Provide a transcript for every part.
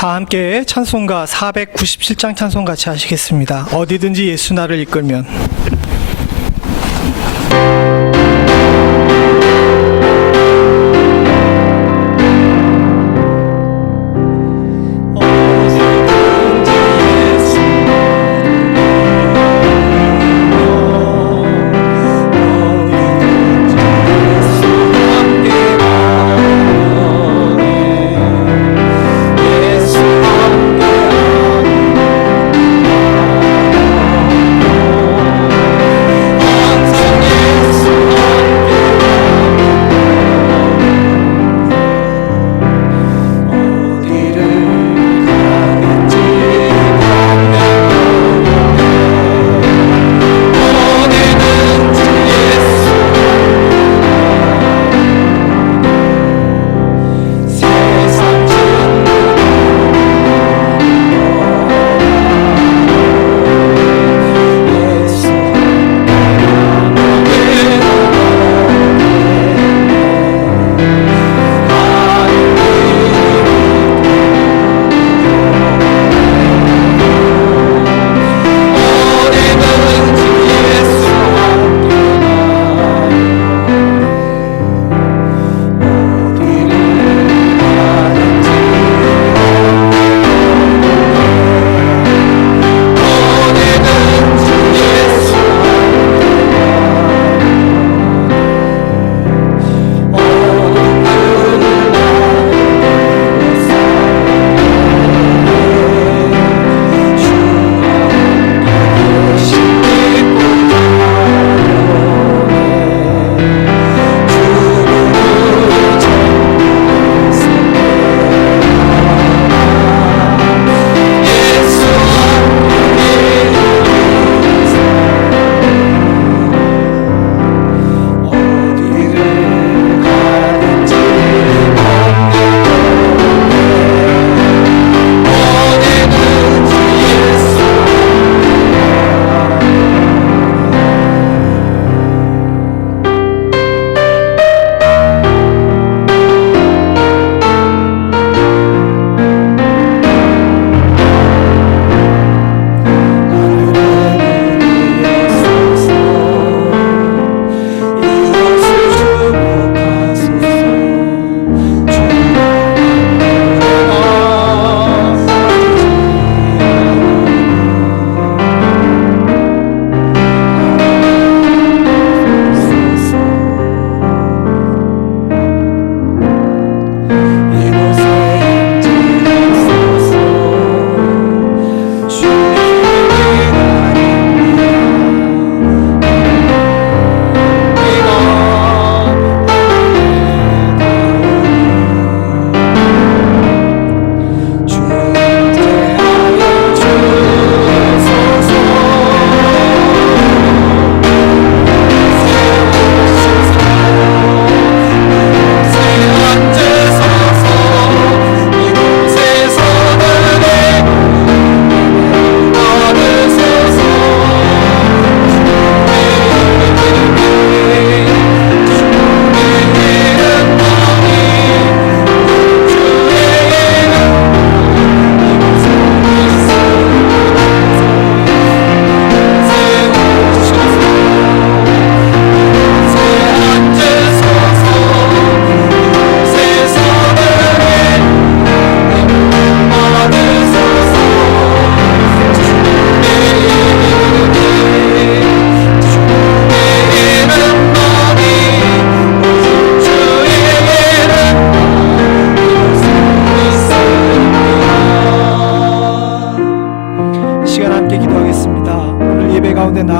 다 함께 찬송가 497장 찬송 같이 하시겠습니다. 어디든지 예수 나를 이끌면.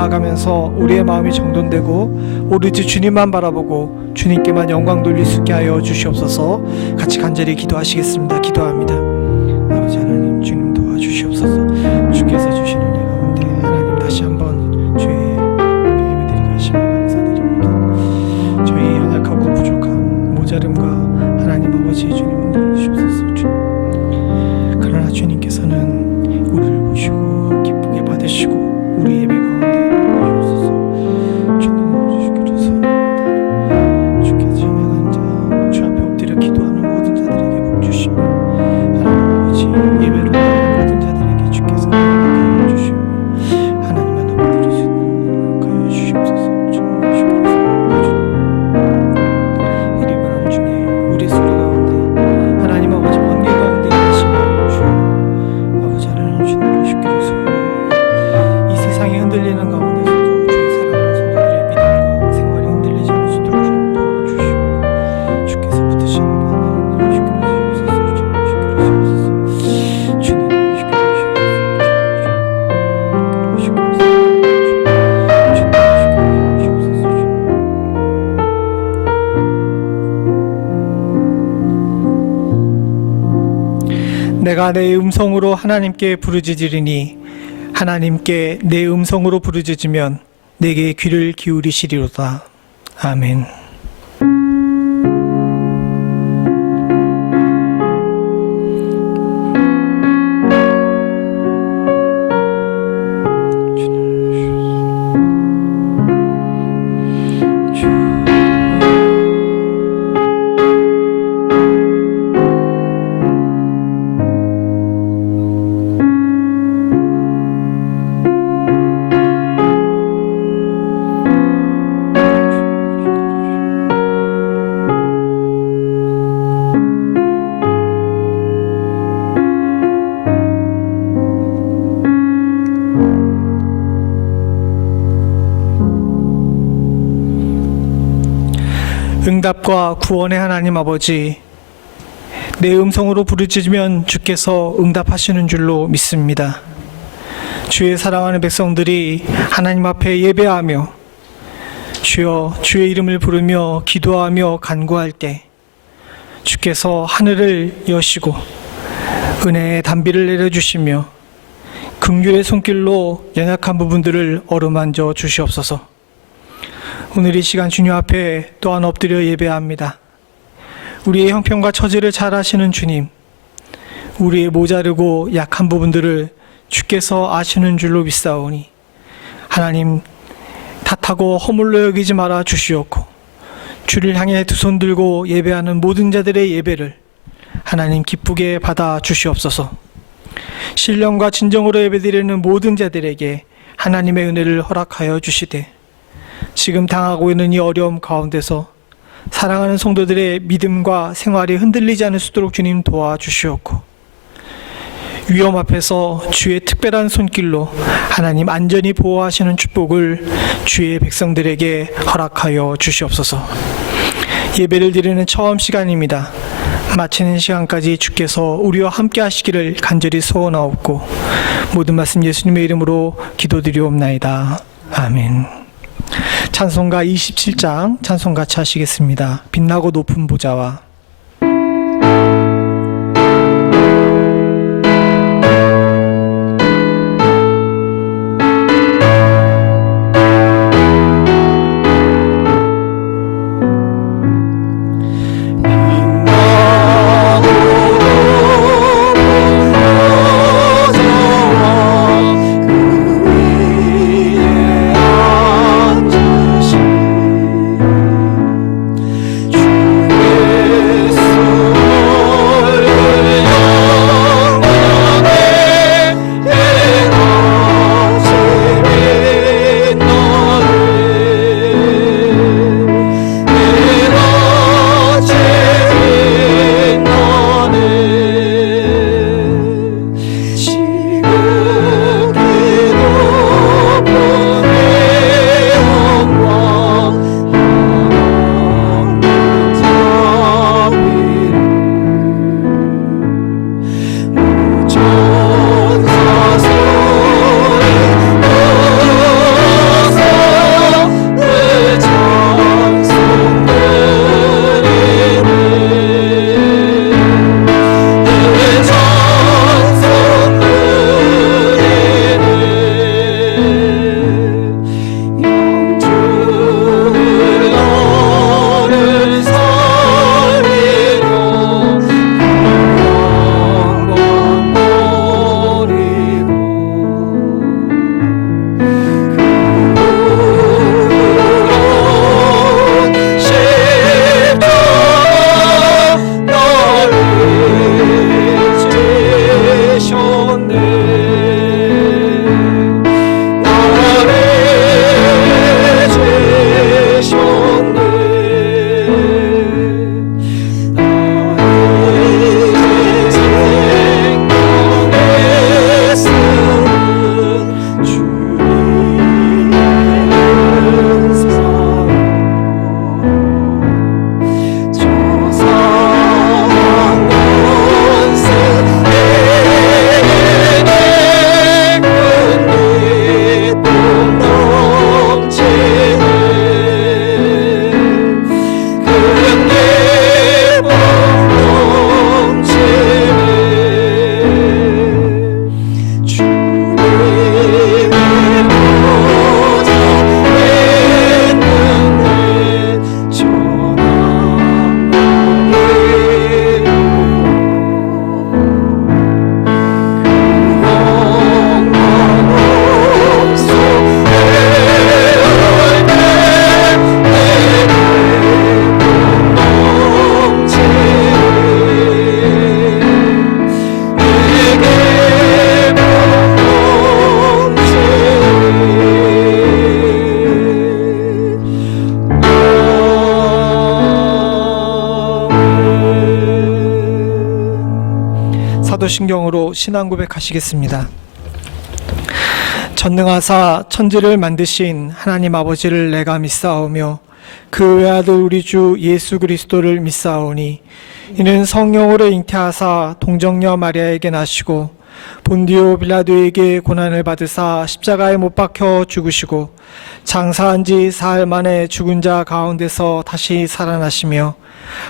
나아가면서 우리의 마음이 정돈되고 오로지 주님만 바라보고 주님께만 영광 돌릴 수 있게 하여 주시옵소서. 같이 간절히 기도하시겠습니다. 기도합니다. 아버지 하나님, 주님 도와주시옵소서. 주께서 주시는 일 가운데 하나님 다시 한번 주의 예배드리게 하시며 감사드립니다. 저희 연약하고 부족함, 모자름과 하나님 아버지 주님 은혜를 주시옵소서. 주님, 그러나 주님께서는 우리를 보시고 기쁘게 받으시고 우리 예배 가운데 주옵소서. 주님 주시기를 소원합니다. 주께서 전면한 자, 주 앞에 엎드려 기도하는 모든 자들에게 복 주시며 하나님 아버지 내가 내 음성으로 하나님께 부르짖으리니 하나님께 내 음성으로 부르짖으면 내게 귀를 기울이시리로다. 아멘. 응답과 구원의 하나님 아버지, 내 음성으로 부르짖으면 주께서 응답하시는 줄로 믿습니다. 주의 사랑하는 백성들이 하나님 앞에 예배하며 주여 주의 이름을 부르며 기도하며 간구할 때 주께서 하늘을 여시고 은혜의 단비를 내려주시며 긍휼의 손길로 연약한 부분들을 어루만져 주시옵소서. 오늘 이 시간 주님 앞에 또한 엎드려 예배합니다. 우리의 형편과 처지를 잘 아시는 주님, 우리의 모자르고 약한 부분들을 주께서 아시는 줄로 믿사오니 하나님 탓하고 허물로 여기지 말아 주시옵고 주를 향해 두 손 들고 예배하는 모든 자들의 예배를 하나님 기쁘게 받아 주시옵소서. 신령과 진정으로 예배드리는 모든 자들에게 하나님의 은혜를 허락하여 주시되 지금 당하고 있는 이 어려움 가운데서 사랑하는 성도들의 믿음과 생활이 흔들리지 않을 수 있도록 주님 도와주시옵고 위험 앞에서 주의 특별한 손길로 하나님 안전히 보호하시는 축복을 주의 백성들에게 허락하여 주시옵소서. 예배를 드리는 처음 시간입니다. 마치는 시간까지 주께서 우리와 함께 하시기를 간절히 소원하옵고 모든 말씀 예수님의 이름으로 기도드리옵나이다. 아멘. 찬송가 27장 찬송 같이 하시겠습니다. 빛나고 높은 보좌와 주의 사도신경으로 신앙 고백하시겠습니다. 전능하사 천지를 만드신 하나님 아버지를 내가 믿사오며 그 외아들 우리 주 예수 그리스도를 믿사오니 이는 성령으로 잉태하사 동정녀 마리아에게 나시고 본디오 빌라도에게 고난을 받으사 십자가에 못 박혀 죽으시고 장사한 지 사흘 만에 죽은 자 가운데서 다시 살아나시며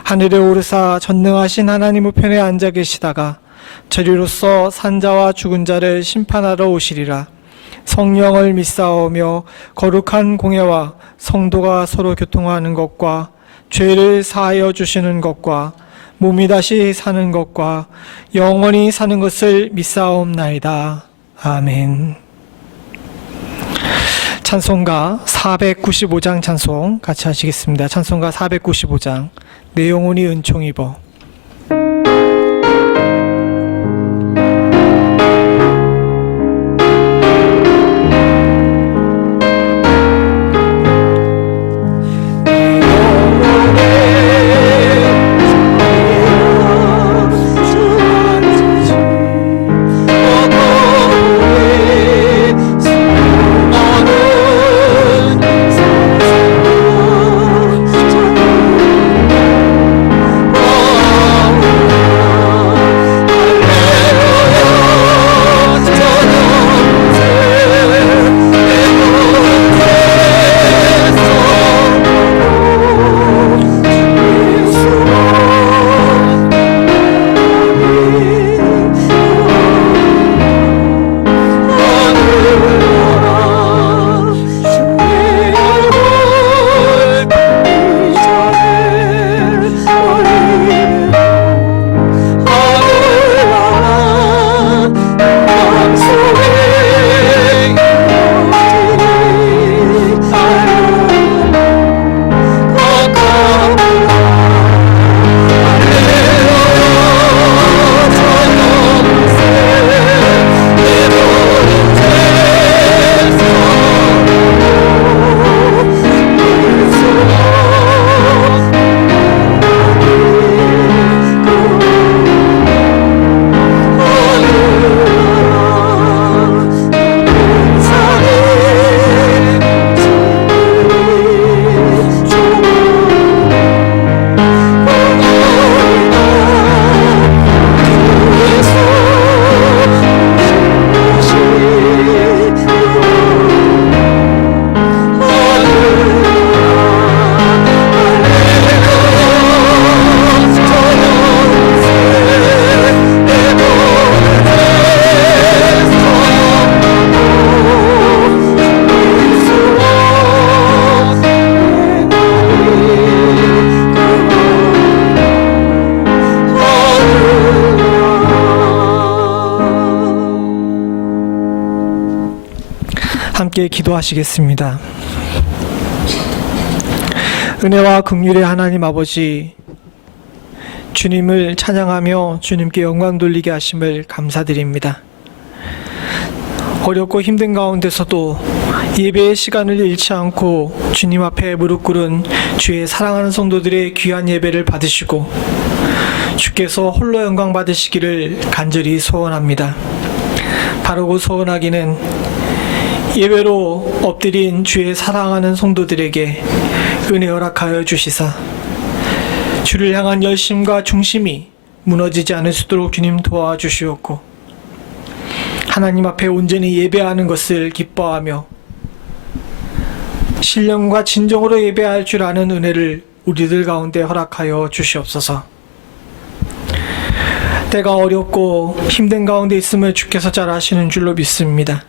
하늘에 오르사 전능하신 하나님 우편에 앉아 계시다가 저리로서 산자와 죽은 자를 심판하러 오시리라. 성령을 믿사오며 거룩한 공예와 성도가 서로 교통하는 것과 죄를 사하여 주시는 것과 몸이 다시 사는 것과 영원히 사는 것을 믿사옵나이다. 아멘. 찬송가 495장 찬송 같이 하시겠습니다. 찬송가 495장 내 영혼이 은총 입어. 함께 기도하시겠습니다. 은혜와 긍휼의 하나님 아버지, 주님을 찬양하며 주님께 영광 돌리게 하심을 감사드립니다. 어렵고 힘든 가운데서도 예배의 시간을 잃지 않고 주님 앞에 무릎 꿇은 주의 사랑하는 성도들의 귀한 예배를 받으시고 주께서 홀로 영광 받으시기를 간절히 소원합니다. 바르고 소원하기는 예배로 엎드린 주의 사랑하는 성도들에게 은혜 허락하여 주시사 주를 향한 열심과 중심이 무너지지 않을 수 있도록 주님 도와주시옵고 하나님 앞에 온전히 예배하는 것을 기뻐하며 신령과 진정으로 예배할 줄 아는 은혜를 우리들 가운데 허락하여 주시옵소서. 때가 어렵고 힘든 가운데 있음을 주께서 잘 아시는 줄로 믿습니다.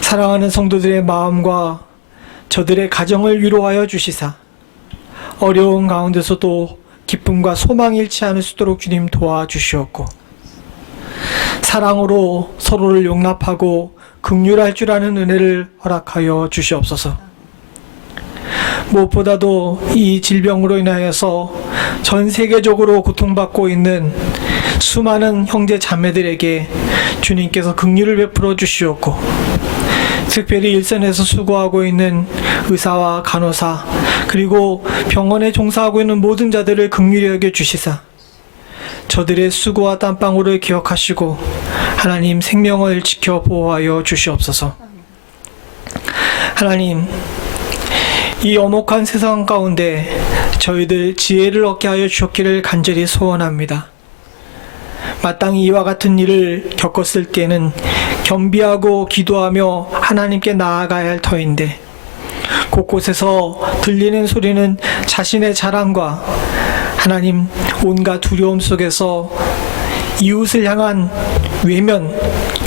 사랑하는 성도들의 마음과 저들의 가정을 위로하여 주시사 어려운 가운데서도 기쁨과 소망이 잃지 않을 수 있도록 주님 도와주시옵고 사랑으로 서로를 용납하고 긍휼할 줄 아는 은혜를 허락하여 주시옵소서. 무엇보다도 이 질병으로 인하여서 전 세계적으로 고통받고 있는 수많은 형제 자매들에게 주님께서 긍휼을 베풀어 주시옵고 특별히 일선에서 수고하고 있는 의사와 간호사 그리고 병원에 종사하고 있는 모든 자들을 긍휼히 여겨 주시사 저들의 수고와 땀방울을 기억하시고 하나님 생명을 지켜 보호하여 주시옵소서. 하나님, 이 엄혹한 세상 가운데 저희들 지혜를 얻게 하여 주셨기를 간절히 소원합니다. 마땅히 이와 같은 일을 겪었을 때는 겸비하고 기도하며 하나님께 나아가야 할 터인데 곳곳에서 들리는 소리는 자신의 자랑과 하나님 온갖 두려움 속에서 이웃을 향한 외면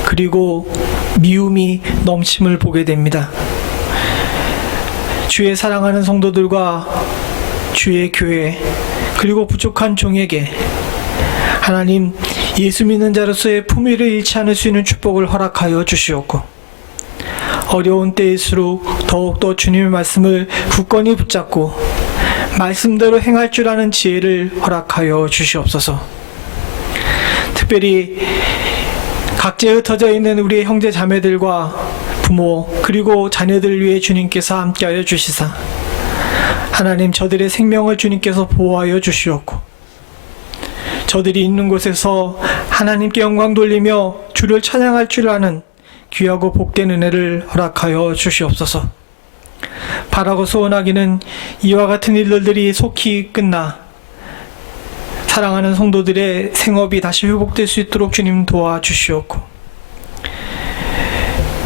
그리고 미움이 넘침을 보게 됩니다. 주의 사랑하는 성도들과 주의 교회 그리고 부족한 종에게 하나님 예수 믿는 자로서의 품위를 잃지 않을 수 있는 축복을 허락하여 주시옵고 어려운 때일수록 더욱더 주님의 말씀을 굳건히 붙잡고 말씀대로 행할 줄 아는 지혜를 허락하여 주시옵소서. 특별히 각지에 흩어져 있는 우리의 형제 자매들과 부모 그리고 자녀들을 위해 주님께서 함께하여 주시사 하나님 저들의 생명을 주님께서 보호하여 주시옵고 저들이 있는 곳에서 하나님께 영광 돌리며 주를 찬양할 줄 아는 귀하고 복된 은혜를 허락하여 주시옵소서. 바라고 소원하기는 이와 같은 일들이 속히 끝나 사랑하는 성도들의 생업이 다시 회복될 수 있도록 주님 도와주시옵고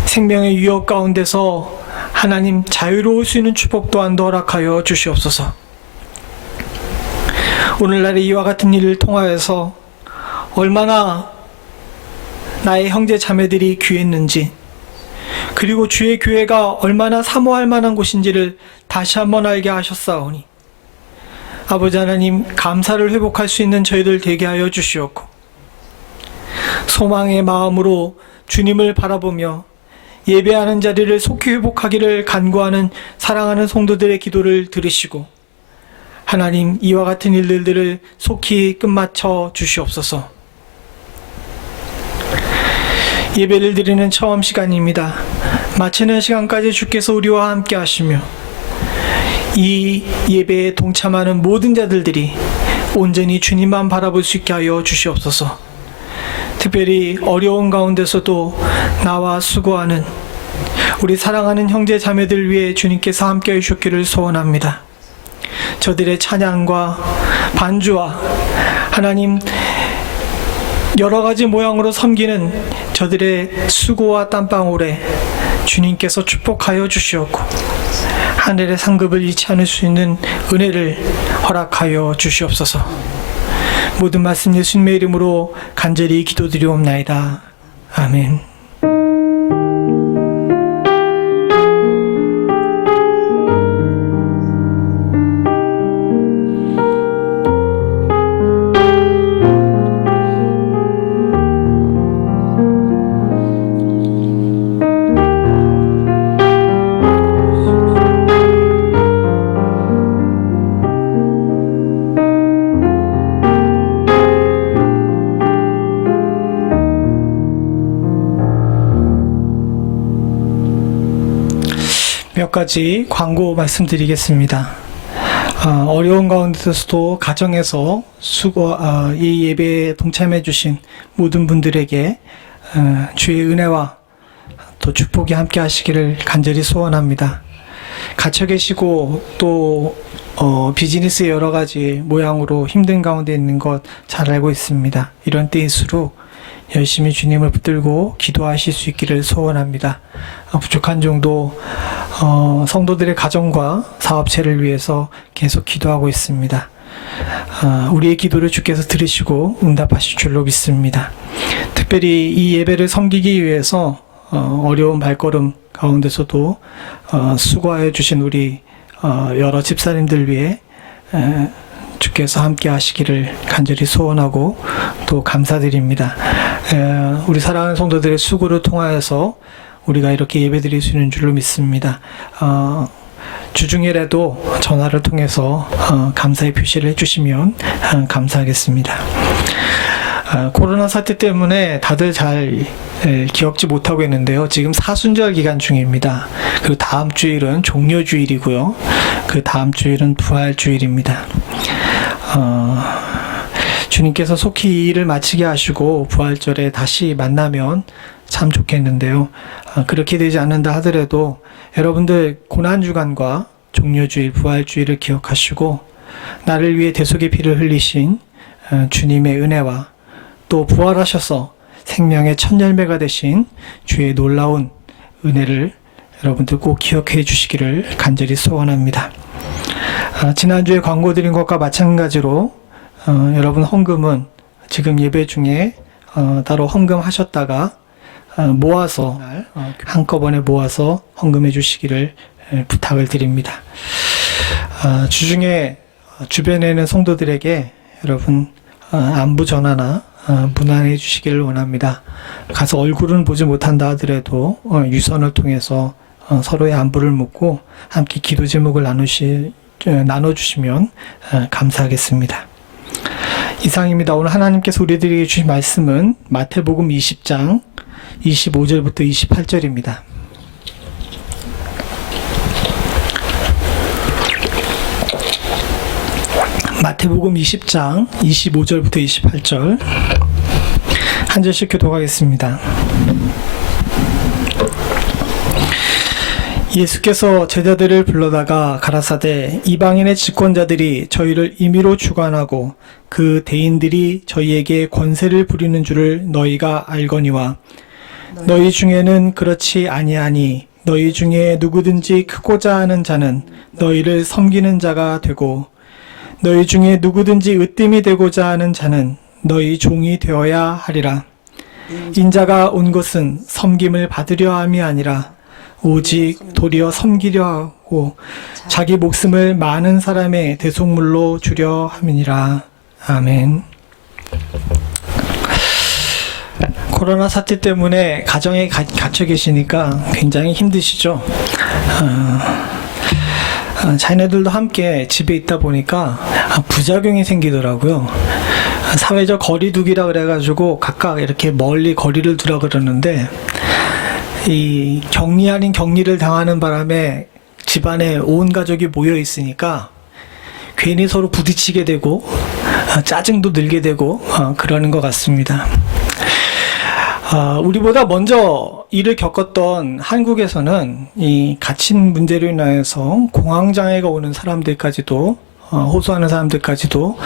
생명의 위협 가운데서 하나님 자유로울 수 있는 축복 또한 허락하여 주시옵소서. 오늘날의 이와 같은 일을 통하여서 얼마나 나의 형제 자매들이 귀했는지 그리고 주의 교회가 얼마나 사모할 만한 곳인지를 다시 한번 알게 하셨사오니 아버지 하나님 감사를 회복할 수 있는 저희들 되게 하여 주시옵고 소망의 마음으로 주님을 바라보며 예배하는 자리를 속히 회복하기를 간구하는 사랑하는 성도들의 기도를 들으시고 하나님 이와 같은 일들을 속히 끝마쳐 주시옵소서. 예배를 드리는 처음 시간입니다. 마치는 시간까지 주께서 우리와 함께 하시며 이 예배에 동참하는 모든 자들이 온전히 주님만 바라볼 수 있게 하여 주시옵소서. 특별히 어려운 가운데서도 나와 수고하는 우리 사랑하는 형제 자매들 위해 주님께서 함께 해주셨기를 소원합니다. 저들의 찬양과 반주와 하나님 여러 가지 모양으로 섬기는 저들의 수고와 땀방울에 주님께서 축복하여 주시옵고 하늘의 상급을 잃지 않을 수 있는 은혜를 허락하여 주시옵소서. 모든 말씀 예수님의 이름으로 간절히 기도드리옵나이다. 아멘. 몇 가지 광고 말씀드리겠습니다. 어려운 가운데서도 가정에서 이 예배에 동참해 주신 모든 분들에게 주의 은혜와 또 축복이 함께 하시기를 간절히 소원합니다. 갇혀 계시고 또 비즈니스의 여러 가지 모양으로 힘든 가운데 있는 것 잘 알고 있습니다. 이런 때일수록 열심히 주님을 붙들고 기도하실 수 있기를 소원합니다. 부족한 정도 성도들의 가정과 사업체를 위해서 계속 기도하고 있습니다. 우리의 기도를 주께서 들으시고 응답하실 줄로 믿습니다. 특별히 이 예배를 섬기기 위해서 어려운 발걸음 가운데서도 수고하여 주신 우리 여러 집사님들 위해 주께서 함께 하시기를 간절히 소원하고 또 감사드립니다. 우리 사랑하는 성도들의 수고를 통하여서 우리가 이렇게 예배드릴 수 있는 줄로 믿습니다. 주중에라도 전화를 통해서 감사의 표시를 해주시면 감사하겠습니다. 코로나 사태 때문에 다들 잘 기억지 못하고 있는데요. 지금 사순절 기간 중입니다. 그리고 다음 주일은 종려주일이고요. 그 다음 주일은 부활주일입니다. 주님께서 속히 이 일을 마치게 하시고 부활절에 다시 만나면 참 좋겠는데요. 그렇게 되지 않는다 하더라도 여러분들 고난주간과 종료주일, 부활주일을 기억하시고 나를 위해 대속의 피를 흘리신 주님의 은혜와 또 부활하셔서 생명의 첫 열매가 되신 주의 놀라운 은혜를 여러분들 꼭 기억해 주시기를 간절히 소원합니다. 지난주에 광고 드린 것과 마찬가지로 여러분 헌금은 지금 예배 중에 따로 헌금하셨다가 모아서 한꺼번에 모아서 헌금해 주시기를 부탁을 드립니다. 주중에 주변에 있는 성도들에게 여러분 안부 전화나 문안해 주시기를 원합니다. 가서 얼굴은 보지 못한다 하더라도 유선을 통해서 서로의 안부를 묻고 함께 기도 제목을 나눠주시면 감사하겠습니다. 이상입니다. 오늘 하나님께서 우리들에게 주신 말씀은 마태복음 20장 25절부터 28절입니다. 마태복음 20장 25절부터 28절 한 절씩 교독하겠습니다. 예수께서 제자들을 불러다가 가라사대 이방인의 집권자들이 저희를 임의로 주관하고 그 대인들이 저희에게 권세를 부리는 줄을 너희가 알거니와 너희 중에는 그렇지 아니하니 너희 중에 누구든지 크고자 하는 자는 너희를 섬기는 자가 되고 너희 중에 누구든지 으뜸이 되고자 하는 자는 너희 종이 되어야 하리라. 인자가 온 것은 섬김을 받으려 함이 아니라 오직 도리어 섬기려 하고 자기 목숨을 많은 사람의 대속물로 주려 함이니라. 아멘. 코로나 사태 때문에 가정에 갇혀 계시니까 굉장히 힘드시죠? 자녀들도 함께 집에 있다 보니까 부작용이 생기더라고요. 사회적 거리두기라 그래가지고 각각 이렇게 멀리 거리를 두라 그러는데 이 격리 아닌 격리를 당하는 바람에 집안에 온 가족이 모여 있으니까 괜히 서로 부딪히게 되고 짜증도 늘게 되고 그러는 것 같습니다. 우리보다 먼저 이를 겪었던 한국에서는 이 갇힌 문제로 인해서 공황장애가 오는 사람들까지도 호소하는 사람들까지도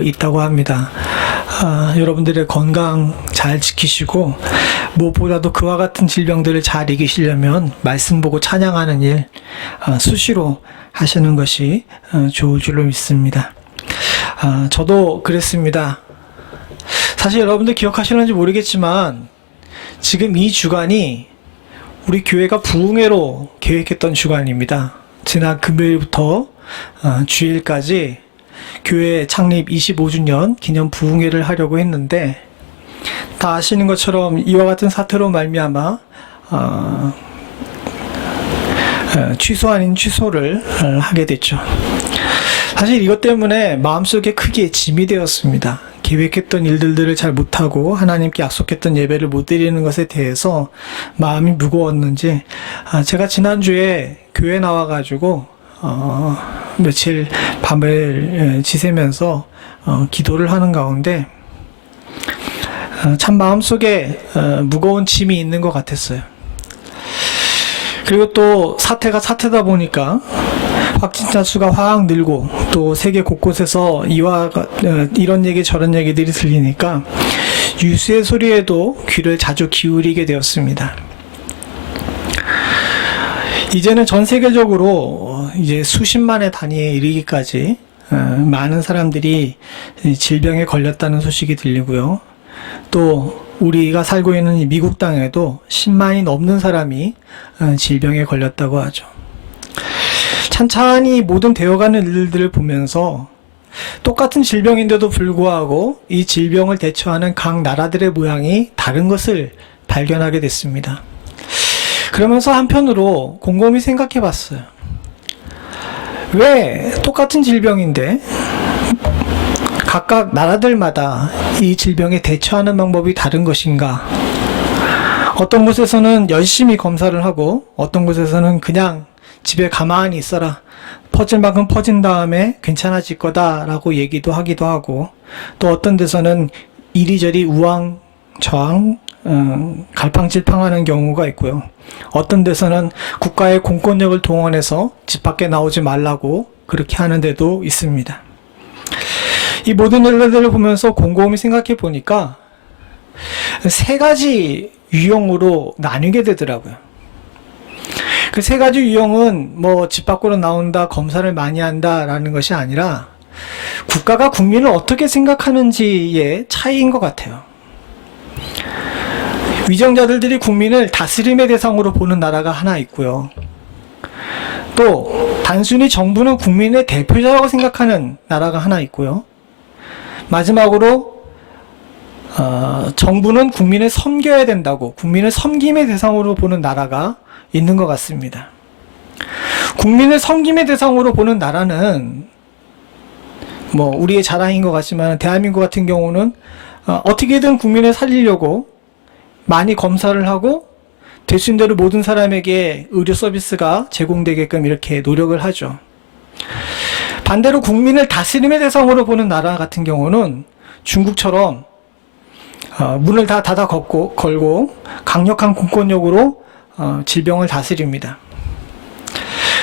있다고 합니다. 여러분들의 건강 잘 지키시고 무엇보다도 그와 같은 질병들을 잘 이기시려면 말씀 보고 찬양하는 일 수시로 하시는 것이 좋을 줄로 믿습니다. 저도 그랬습니다. 사실 여러분들 기억하시는지 모르겠지만 지금 이 주간이 우리 교회가 부흥회로 계획했던 주간입니다. 지난 금요일부터 주일까지 교회 창립 25주년 기념 부흥회를 하려고 했는데 다 아시는 것처럼 이와 같은 사태로 말미암아 취소 아닌 취소를 하게 됐죠. 사실 이것 때문에 마음속에 크게 짐이 되었습니다. 계획했던 일들을 잘 못하고 하나님께 약속했던 예배를 못 드리는 것에 대해서 마음이 무거웠는지 제가 지난주에 교회 나와가지고 며칠 밤을 지새면서 기도를 하는 가운데 참 마음속에 무거운 짐이 있는 것 같았어요. 그리고 또 사태가 사태다 보니까 확진자 수가 확 늘고 또 세계 곳곳에서 이런 얘기 저런 얘기들이 들리니까 유수의 소리에도 귀를 자주 기울이게 되었습니다. 이제는 전 세계적으로 이제 수십만의 단위에 이르기까지 많은 사람들이 질병에 걸렸다는 소식이 들리고요. 또 우리가 살고 있는 이 미국 땅에도 10만이 넘는 사람이 질병에 걸렸다고 하죠. 찬찬히 모든 되어가는 일들을 보면서 똑같은 질병인데도 불구하고 이 질병을 대처하는 각 나라들의 모양이 다른 것을 발견하게 됐습니다. 그러면서 한편으로 곰곰이 생각해 봤어요. 왜 똑같은 질병인데 각각 나라들마다 이 질병에 대처하는 방법이 다른 것인가? 어떤 곳에서는 열심히 검사를 하고 어떤 곳에서는 그냥 집에 가만히 있어라. 퍼질 만큼 퍼진 다음에 괜찮아질 거다라고 얘기도 하기도 하고, 또 어떤 데서는 이리저리 우왕좌왕 갈팡질팡하는 경우가 있고요. 어떤 데서는 국가의 공권력을 동원해서 집 밖에 나오지 말라고 그렇게 하는 데도 있습니다. 이 모든 일들을 보면서 곰곰이 생각해 보니까 세 가지 유형으로 나뉘게 되더라고요. 그 세 가지 유형은 뭐 집 밖으로 나온다, 검사를 많이 한다라는 것이 아니라 국가가 국민을 어떻게 생각하는지의 차이인 것 같아요. 위정자들이 국민을 다스림의 대상으로 보는 나라가 하나 있고요. 또 단순히 정부는 국민의 대표자라고 생각하는 나라가 하나 있고요. 마지막으로 정부는 국민을 섬겨야 된다고 국민을 섬김의 대상으로 보는 나라가 있는 것 같습니다. 국민을 섬김의 대상으로 보는 나라는 뭐 우리의 자랑인 것 같지만 대한민국 같은 경우는 어떻게든 국민을 살리려고 많이 검사를 하고 될 수 있는 대로 모든 사람에게 의료 서비스가 제공되게끔 이렇게 노력을 하죠. 반대로 국민을 다스림의 대상으로 보는 나라 같은 경우는 중국처럼 문을 다 닫아 걸고 강력한 공권력으로 질병을 다스립니다.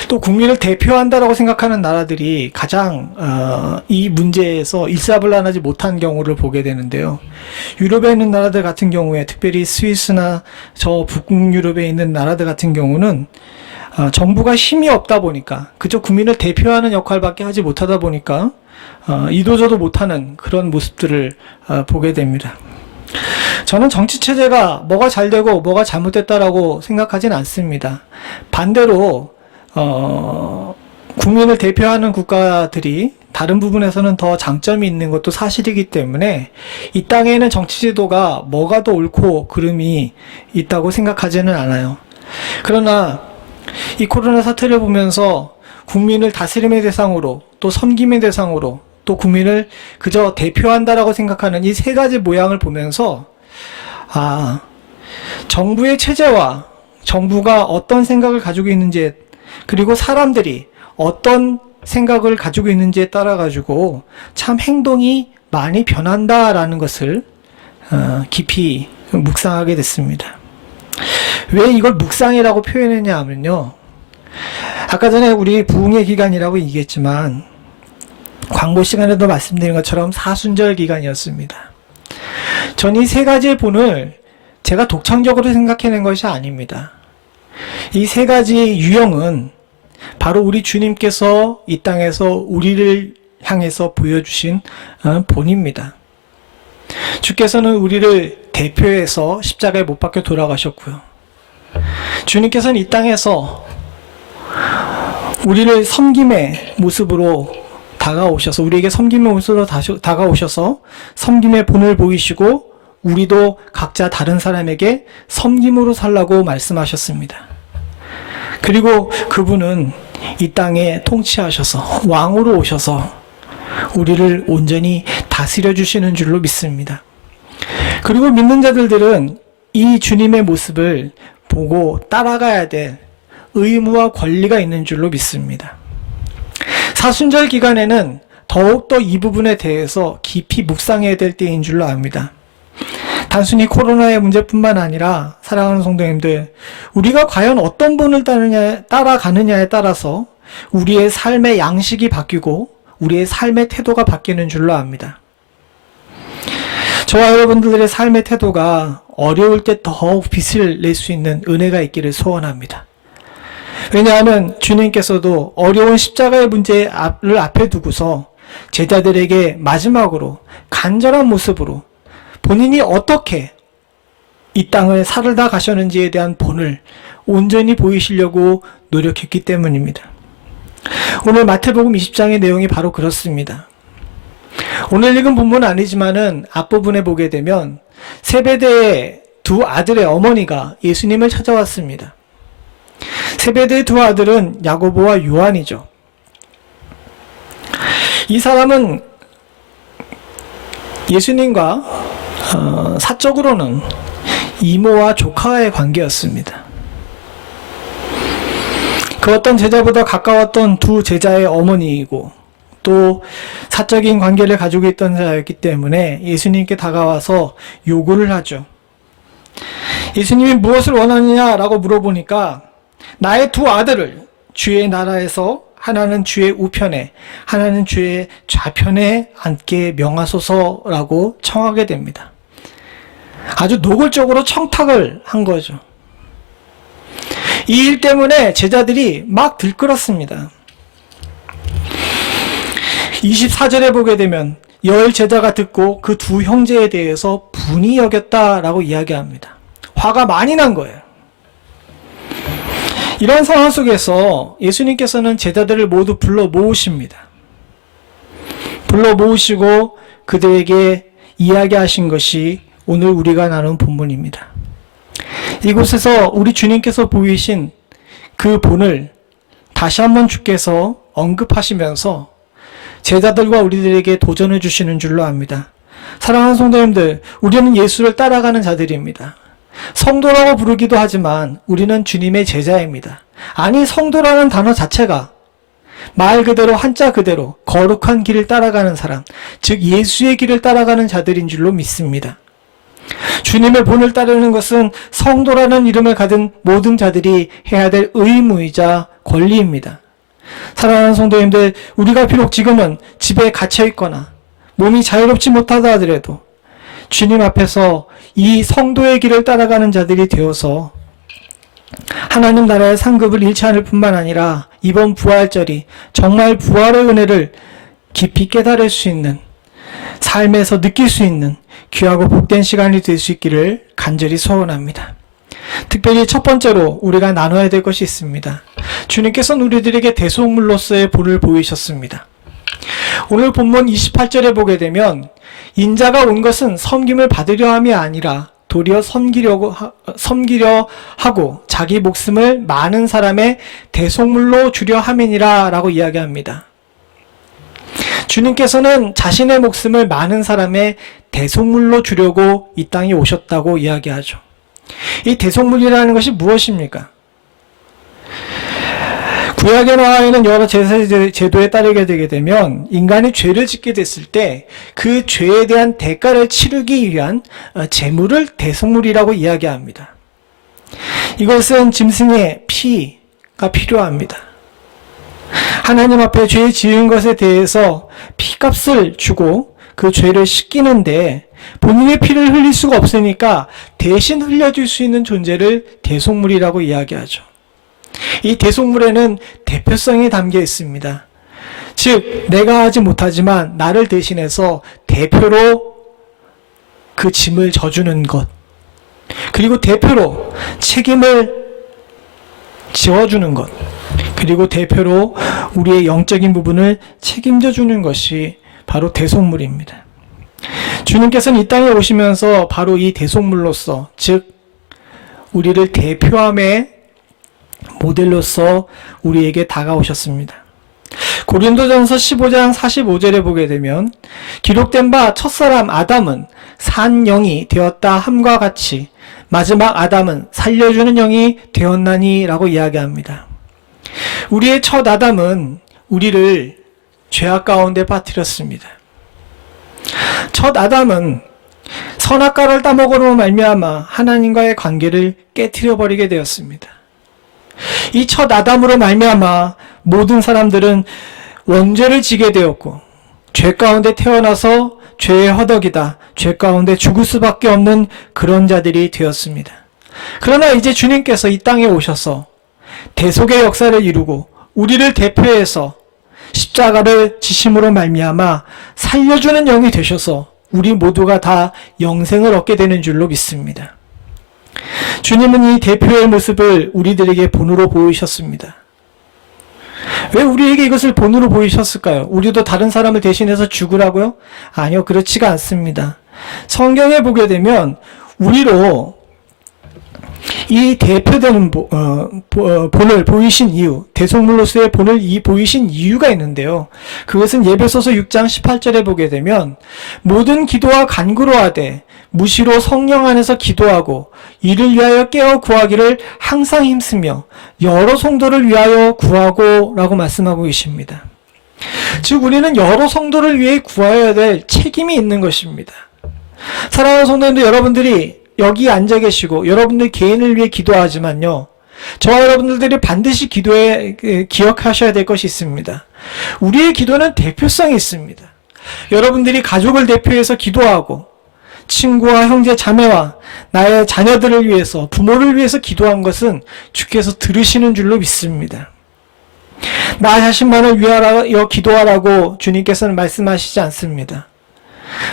또 국민을 대표한다라고 생각하는 나라들이 가장 이 문제에서 일사불란하지 못한 경우를 보게 되는데요. 유럽에 있는 나라들 같은 경우에 특별히 스위스나 저 북유럽에 있는 나라들 같은 경우는 정부가 힘이 없다 보니까 그저 국민을 대표하는 역할밖에 하지 못하다 보니까 이도저도 못하는 그런 모습들을 보게 됩니다. 저는 정치체제가 뭐가 잘 되고 뭐가 잘못됐다라고 생각하진 않습니다. 반대로 국민을 대표하는 국가들이 다른 부분에서는 더 장점이 있는 것도 사실이기 때문에 이 땅에는 정치제도가 뭐가 더 옳고 그름이 있다고 생각하지는 않아요. 그러나 이 코로나 사태를 보면서 국민을 다스림의 대상으로 또 섬김의 대상으로 또 국민을 그저 대표한다라고 생각하는 이 세 가지 모양을 보면서 정부의 체제와 정부가 어떤 생각을 가지고 있는지 그리고 사람들이 어떤 생각을 가지고 있는지에 따라 가지고 참 행동이 많이 변한다라는 것을 깊이 묵상하게 됐습니다. 왜 이걸 묵상이라고 표현했냐 하면요. 아까 전에 우리 부흥의 기간이라고 얘기했지만 광고 시간에도 말씀드린 것처럼 사순절 기간이었습니다. 전 이 세 가지의 본을 제가 독창적으로 생각해낸 것이 아닙니다. 이 세 가지의 유형은 바로 우리 주님께서 이 땅에서 우리를 향해서 보여주신 본입니다. 주께서는 우리를 대표해서 십자가에 못 박혀 돌아가셨고요. 주님께서는 이 땅에서 우리를 섬김의 모습으로 다가오셔서 우리에게 섬김의 모습으로 다가오셔서 섬김의 본을 보이시고 우리도 각자 다른 사람에게 섬김으로 살라고 말씀하셨습니다. 그리고 그분은 이 땅에 통치하셔서 왕으로 오셔서 우리를 온전히 다스려 주시는 줄로 믿습니다. 그리고 믿는 자들은 이 주님의 모습을 보고 따라가야 될 의무와 권리가 있는 줄로 믿습니다. 사순절 기간에는 더욱더 이 부분에 대해서 깊이 묵상해야 될 때인 줄로 압니다. 단순히 코로나의 문제뿐만 아니라 사랑하는 성도님들, 우리가 과연 어떤 분을 따라가느냐에 따라서 우리의 삶의 양식이 바뀌고 우리의 삶의 태도가 바뀌는 줄로 압니다. 저와 여러분들의 삶의 태도가 어려울 때 더욱 빛을 낼 수 있는 은혜가 있기를 소원합니다. 왜냐하면 주님께서도 어려운 십자가의 문제를 앞에 두고서 제자들에게 마지막으로 간절한 모습으로 본인이 어떻게 이 땅을 살다 가셨는지에 대한 본을 온전히 보이시려고 노력했기 때문입니다. 오늘 마태복음 20장의 내용이 바로 그렇습니다. 오늘 읽은 본문은 아니지만은 앞부분에 보게 되면 세베대의 두 아들의 어머니가 예수님을 찾아왔습니다. 세베대의 두 아들은 야고보와 요한이죠. 이 사람은 예수님과 사적으로는 이모와 조카의 관계였습니다. 그 어떤 제자보다 가까웠던 두 제자의 어머니이고 또 사적인 관계를 가지고 있던 자였기 때문에 예수님께 다가와서 요구를 하죠. 예수님이 무엇을 원하느냐라고 물어보니까 나의 두 아들을 주의 나라에서 하나는 주의 우편에 하나는 주의 좌편에 앉게 명하소서라고 청하게 됩니다. 아주 노골적으로 청탁을 한 거죠. 이 일 때문에 제자들이 막 들끓었습니다. 24절에 보게 되면 열 제자가 듣고 그 두 형제에 대해서 분이 여겼다라고 이야기합니다. 화가 많이 난 거예요. 이런 상황 속에서 예수님께서는 제자들을 모두 불러 모으십니다. 불러 모으시고 그들에게 이야기하신 것이 오늘 우리가 나눈 본문입니다. 이곳에서 우리 주님께서 보이신 그 본을 다시 한번 주께서 언급하시면서 제자들과 우리들에게 도전해 주시는 줄로 압니다. 사랑하는 성도님들, 우리는 예수를 따라가는 자들입니다. 성도라고 부르기도 하지만 우리는 주님의 제자입니다. 아니, 성도라는 단어 자체가 말 그대로 한자 그대로 거룩한 길을 따라가는 사람, 즉 예수의 길을 따라가는 자들인 줄로 믿습니다. 주님의 본을 따르는 것은 성도라는 이름을 가진 모든 자들이 해야 될 의무이자 권리입니다. 사랑하는 성도님들, 우리가 비록 지금은 집에 갇혀 있거나 몸이 자유롭지 못하다 하더라도 주님 앞에서 이 성도의 길을 따라가는 자들이 되어서 하나님 나라의 상급을 잃지 않을 뿐만 아니라 이번 부활절이 정말 부활의 은혜를 깊이 깨달을 수 있는, 삶에서 느낄 수 있는 귀하고 복된 시간이 될 수 있기를 간절히 소원합니다. 특별히 첫 번째로 우리가 나눠야 될 것이 있습니다. 주님께서는 우리들에게 대속물로서의 본을 보이셨습니다. 오늘 본문 28절에 보게 되면 인자가 온 것은 섬김을 받으려 함이 아니라 도리어 섬기려 하고 자기 목숨을 많은 사람의 대속물로 주려 함이니라 라고 이야기합니다. 주님께서는 자신의 목숨을 많은 사람의 대속물로 주려고 이 땅에 오셨다고 이야기하죠. 이 대속물이라는 것이 무엇입니까? 구약의 나라에는 여러 제도에 따르게 되게 되면 인간이 죄를 짓게 됐을 때 그 죄에 대한 대가를 치르기 위한 제물을 대속물이라고 이야기합니다. 이것은 짐승의 피가 필요합니다. 하나님 앞에 죄 지은 것에 대해서 피값을 주고 그 죄를 씻기는데 본인의 피를 흘릴 수가 없으니까 대신 흘려줄 수 있는 존재를 대속물이라고 이야기하죠. 이 대속물에는 대표성이 담겨 있습니다. 즉, 내가 하지 못하지만 나를 대신해서 대표로 그 짐을 져주는 것, 그리고 대표로 책임을 지어주는 것, 그리고 대표로 우리의 영적인 부분을 책임져 주는 것이 바로 대속물입니다. 주님께서는 이 땅에 오시면서 바로 이 대속물로서, 즉 우리를 대표함의 모델로서 우리에게 다가오셨습니다. 고린도전서 15장 45절에 보게 되면 기록된 바 첫사람 아담은 산 영이 되었다 함과 같이 마지막 아담은 살려주는 영이 되었나니 라고 이야기합니다. 우리의 첫 아담은 우리를 죄악 가운데 빠뜨렸습니다. 첫 아담은 선악과를 따먹으로 말미암아 하나님과의 관계를 깨트려 버리게 되었습니다. 이 첫 아담으로 말미암아 모든 사람들은 원죄를 지게 되었고 죄 가운데 태어나서 죄의 허덕이다, 죄 가운데 죽을 수밖에 없는 그런 자들이 되었습니다. 그러나 이제 주님께서 이 땅에 오셔서 대속의 역사를 이루고 우리를 대표해서 십자가를 지심으로 말미암아 살려주는 영이 되셔서 우리 모두가 다 영생을 얻게 되는 줄로 믿습니다. 주님은 이 대표의 모습을 우리들에게 본으로 보이셨습니다. 왜 우리에게 이것을 본으로 보이셨을까요? 우리도 다른 사람을 대신해서 죽으라고요? 아니요, 그렇지가 않습니다. 성경에 보게 되면 우리로 이 대표되는 본을 보이신 이유, 대속물로서의 본을 보이신 이유가 있는데요. 그것은 예배소서 6장 18절에 보게 되면 모든 기도와 간구로 하되 무시로 성령 안에서 기도하고 이를 위하여 깨어 구하기를 항상 힘쓰며 여러 성도를 위하여 구하고 라고 말씀하고 계십니다. 즉 우리는 여러 성도를 위해 구하여야 될 책임이 있는 것입니다. 사랑하는 성도님들, 여러분들이 여기 앉아 계시고 여러분들 개인을 위해 기도하지만요, 저와 여러분들이 반드시 기억하셔야 될 것이 있습니다. 우리의 기도는 대표성이 있습니다. 여러분들이 가족을 대표해서 기도하고 친구와 형제 자매와 나의 자녀들을 위해서, 부모를 위해서 기도한 것은 주께서 들으시는 줄로 믿습니다. 나 자신만을 위하여 기도하라고 주님께서는 말씀하시지 않습니다.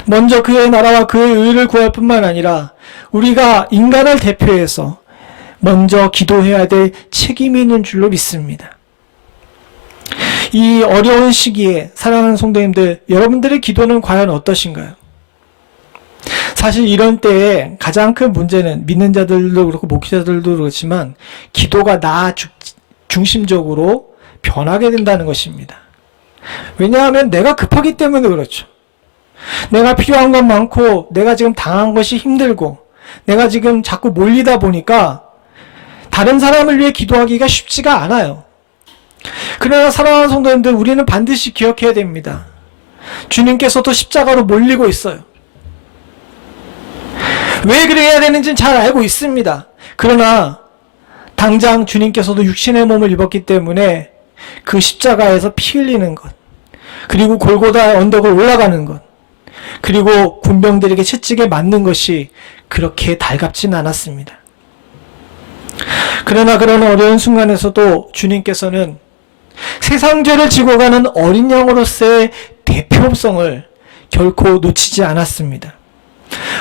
먼저 그의 나라와 그의 의를 구할 뿐만 아니라 우리가 인간을 대표해서 먼저 기도해야 될 책임이 있는 줄로 믿습니다. 이 어려운 시기에 사랑하는 성도님들, 여러분들의 기도는 과연 어떠신가요? 사실 이런 때에 가장 큰 문제는 믿는 자들도 그렇고 목회자들도 그렇지만 기도가 나 중심적으로 변하게 된다는 것입니다. 왜냐하면 내가 급하기 때문에 그렇죠. 내가 필요한 건 많고 내가 지금 당한 것이 힘들고 내가 지금 자꾸 몰리다 보니까 다른 사람을 위해 기도하기가 쉽지가 않아요. 그러나 사랑하는 성도님들, 우리는 반드시 기억해야 됩니다. 주님께서도 십자가로 몰리고 있어요. 왜 그래야 되는지는 잘 알고 있습니다. 그러나 당장 주님께서도 육신의 몸을 입었기 때문에 그 십자가에서 피 흘리는 것, 그리고 골고다 언덕을 올라가는 것, 그리고 군병들에게 채찍에 맞는 것이 그렇게 달갑진 않았습니다. 그러나 그런 어려운 순간에서도 주님께서는 세상 죄를 지고 가는 어린 양으로서의 대표성을 결코 놓치지 않았습니다.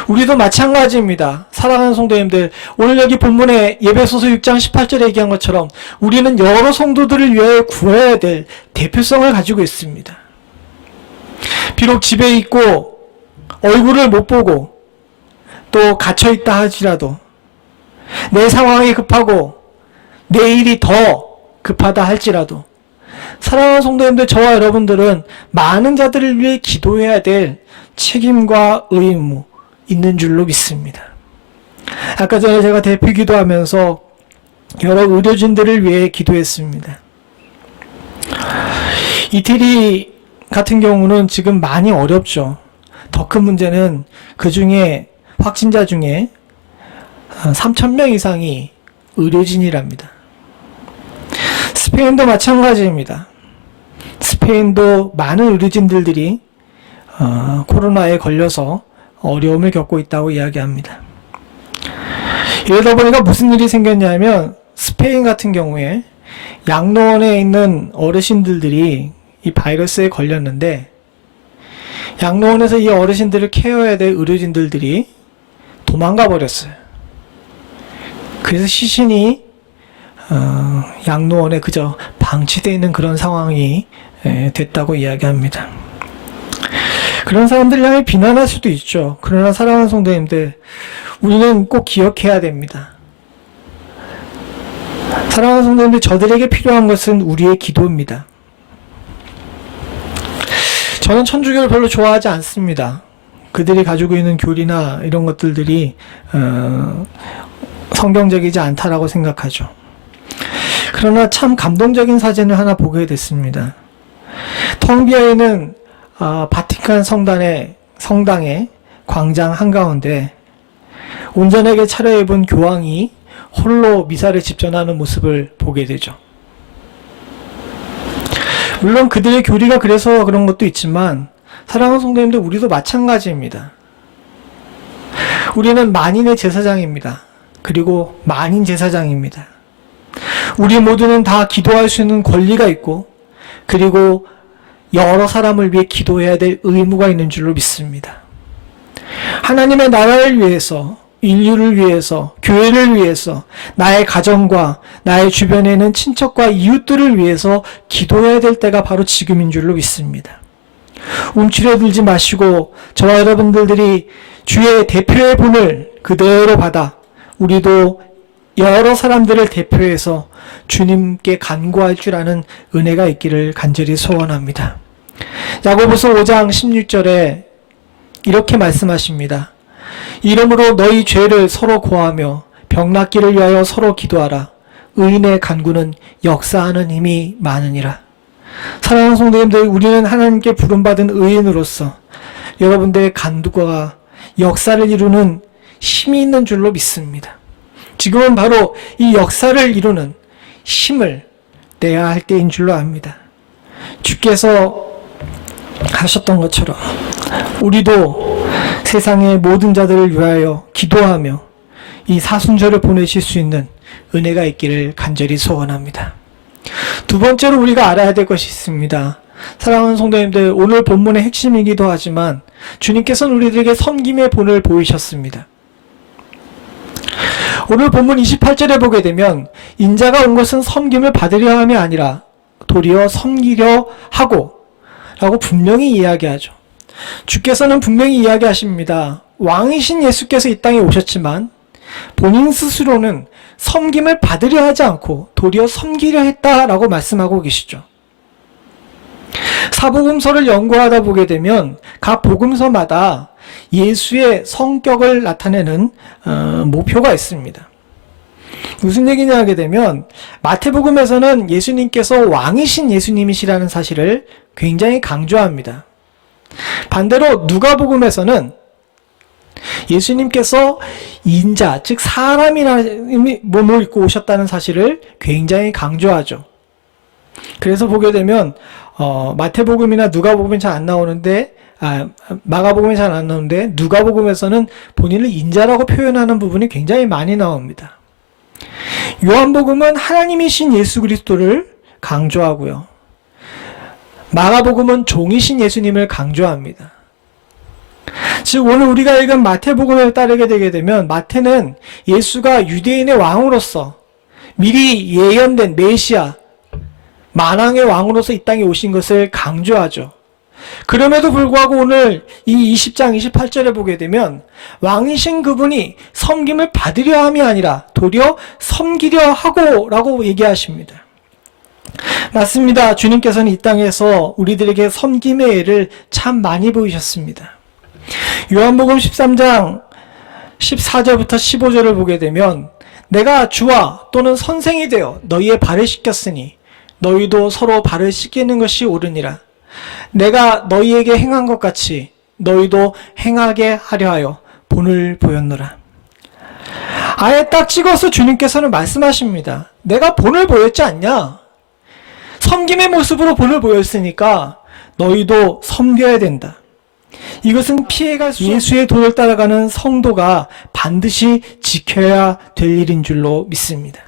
우리도 마찬가지입니다. 사랑하는 성도님들, 오늘 여기 본문에 예배소서 6장 18절에 얘기한 것처럼 우리는 여러 성도들을 위하여 구해야 될 대표성을 가지고 있습니다. 비록 집에 있고 얼굴을 못 보고 또 갇혀있다 할지라도, 내 상황이 급하고 내 일이 더 급하다 할지라도, 사랑하는 성도님들, 저와 여러분들은 많은 자들을 위해 기도해야 될 책임과 의무 있는 줄로 믿습니다. 아까 전에 제가 대피 기도하면서 여러 의료진들을 위해 기도했습니다. 이태리 같은 경우는 지금 많이 어렵죠. 더 큰 문제는 그 중에 확진자 중에 3,000명 이상이 의료진이랍니다. 스페인도 마찬가지입니다. 스페인도 많은 의료진들이 코로나에 걸려서 어려움을 겪고 있다고 이야기합니다. 이러다 보니까 무슨 일이 생겼냐면, 스페인 같은 경우에 양로원에 있는 어르신들이 이 바이러스에 걸렸는데, 양로원에서 이 어르신들을 케어해야 될 의료진들이 도망가 버렸어요. 그래서 시신이 양로원에 그저 방치되어 있는 그런 상황이 됐다고 이야기합니다. 그런 사람들 향해 비난할 수도 있죠. 그러나 사랑하는 성도님들, 우리는 꼭 기억해야 됩니다. 사랑하는 성도님들, 저들에게 필요한 것은 우리의 기도입니다. 저는 천주교를 별로 좋아하지 않습니다. 그들이 가지고 있는 교리나 이런 것들이 성경적이지 않다라고 생각하죠. 그러나 참 감동적인 사진을 하나 보게 됐습니다. 텅 비어있는 바티칸 성당의 광장 한가운데 온전하게 차려입은 교황이 홀로 미사를 집전하는 모습을 보게 되죠. 물론 그들의 교리가 그래서 그런 것도 있지만, 사랑하는 성도님들, 우리도 마찬가지입니다. 우리는 만인의 제사장입니다. 그리고 만인 제사장입니다. 우리 모두는 다 기도할 수 있는 권리가 있고, 그리고 여러 사람을 위해 기도해야 될 의무가 있는 줄로 믿습니다. 하나님의 나라를 위해서, 인류를 위해서, 교회를 위해서, 나의 가정과 나의 주변에 있는 친척과 이웃들을 위해서 기도해야 될 때가 바로 지금인 줄로 믿습니다. 움츠려들지 마시고 저와 여러분들이 주의 대표의 분을 그대로 받아 우리도 여러 사람들을 대표해서 주님께 간구할 줄 아는 은혜가 있기를 간절히 소원합니다. 야고보서 5장 16절에 이렇게 말씀하십니다. 이러므로 너희 죄를 서로 고하며 병 낫기를 위하여 서로 기도하라. 의인의 간구는 역사하는 힘이 많으니라. 사랑하는 성도님들, 우리는 하나님께 부름받은 의인으로서 여러분들의 간구가 역사를 이루는 힘이 있는 줄로 믿습니다. 지금은 바로 이 역사를 이루는 힘을 내야 할 때인 줄로 압니다. 주께서 하셨던 것처럼 우리도 세상의 모든 자들을 위하여 기도하며 이 사순절을 보내실 수 있는 은혜가 있기를 간절히 소원합니다. 두 번째로 우리가 알아야 될 것이 있습니다. 사랑하는 성도님들, 오늘 본문의 핵심이기도 하지만 주님께서는 우리들에게 섬김의 본을 보이셨습니다. 오늘 본문 28절에 보게 되면 인자가 온 것은 섬김을 받으려 함이 아니라 도리어 섬기려 하고 라고 분명히 이야기하죠. 주께서는 분명히 이야기하십니다. 왕이신 예수께서 이 땅에 오셨지만 본인 스스로는 섬김을 받으려 하지 않고 도리어 섬기려 했다라고 말씀하고 계시죠. 사복음서를 연구하다 보게 되면 각 복음서마다 예수의 성격을 나타내는 목표가 있습니다. 무슨 얘기냐 하게 되면 마태복음에서는 예수님께서 왕이신 예수님이시라는 사실을 굉장히 강조합니다. 반대로 누가복음에서는 예수님께서 인자, 즉 사람이라는 몸을 입고 오셨다는 사실을 굉장히 강조하죠. 그래서 보게 되면 마태복음이나 누가복음이 잘 안 나오는데 마가복음이 잘 안 나오는데 누가복음에서는 본인을 인자라고 표현하는 부분이 굉장히 많이 나옵니다. 요한복음은 하나님이신 예수 그리스도를 강조하고요. 마가복음은 종이신 예수님을 강조합니다. 즉 오늘 우리가 읽은 마태복음을 따르게 되게 되면 마태는 예수가 유대인의 왕으로서 미리 예언된 메시아 만왕의 왕으로서 이 땅에 오신 것을 강조하죠. 그럼에도 불구하고 오늘 이 20장 28절에 보게 되면 왕이신 그분이 섬김을 받으려 함이 아니라 도리어 섬기려 하고 라고 얘기하십니다. 맞습니다. 주님께서는 이 땅에서 우리들에게 섬김의 예를 참 많이 보이셨습니다. 요한복음 13장 14절부터 15절을 보게 되면 내가 주와 또는 선생이 되어 너희의 발을 씻겼으니 너희도 서로 발을 씻기는 것이 옳으니라. 내가 너희에게 행한 것 같이 너희도 행하게 하려 하여 본을 보였노라. 아예 딱 찍어서 주님께서는 말씀하십니다. 내가 본을 보였지 않냐? 섬김의 모습으로 본을 보였으니까 너희도 섬겨야 된다. 이것은 피해갈 수 없는 예수의 도를 따라가는 성도가 반드시 지켜야 될 일인 줄로 믿습니다.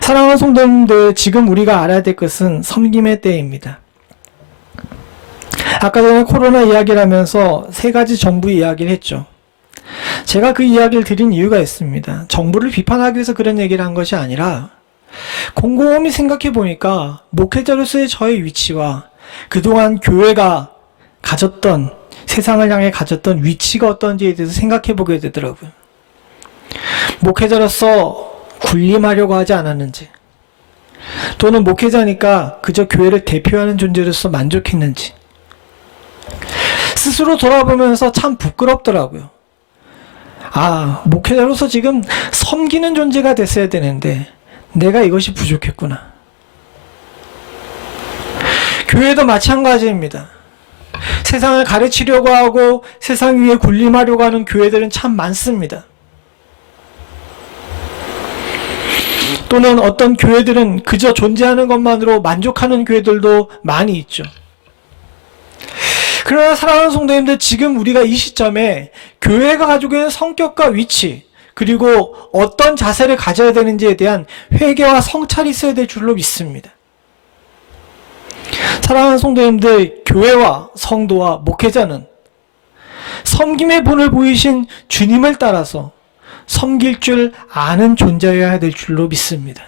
사랑하는 성도님들, 지금 우리가 알아야 될 것은 섬김의 때입니다. 아까 전에 코로나 이야기를 하면서 세 가지 정부 이야기를 했죠. 제가 그 이야기를 드린 이유가 있습니다. 정부를 비판하기 위해서 그런 얘기를 한 것이 아니라 곰곰이 생각해 보니까 목회자로서의 저의 위치와 그동안 교회가 가졌던, 세상을 향해 가졌던 위치가 어떤지에 대해서 생각해 보게 되더라고요. 목회자로서 군림하려고 하지 않았는지, 또는 목회자니까 그저 교회를 대표하는 존재로서 만족했는지 스스로 돌아보면서 참 부끄럽더라고요. 목회자로서 지금 섬기는 존재가 됐어야 되는데 내가 이것이 부족했구나. 교회도 마찬가지입니다. 세상을 가르치려고 하고 세상 위에 군림하려고 하는 교회들은 참 많습니다. 또는 어떤 교회들은 그저 존재하는 것만으로 만족하는 교회들도 많이 있죠. 그러나 사랑하는 성도님들, 지금 우리가 이 시점에 교회가 가지고 있는 성격과 위치, 그리고 어떤 자세를 가져야 되는지에 대한 회개와 성찰이 있어야 될 줄로 믿습니다. 사랑하는 성도님들, 교회와 성도와 목회자는 섬김의 본을 보이신 주님을 따라서 섬길 줄 아는 존재여야 될 줄로 믿습니다.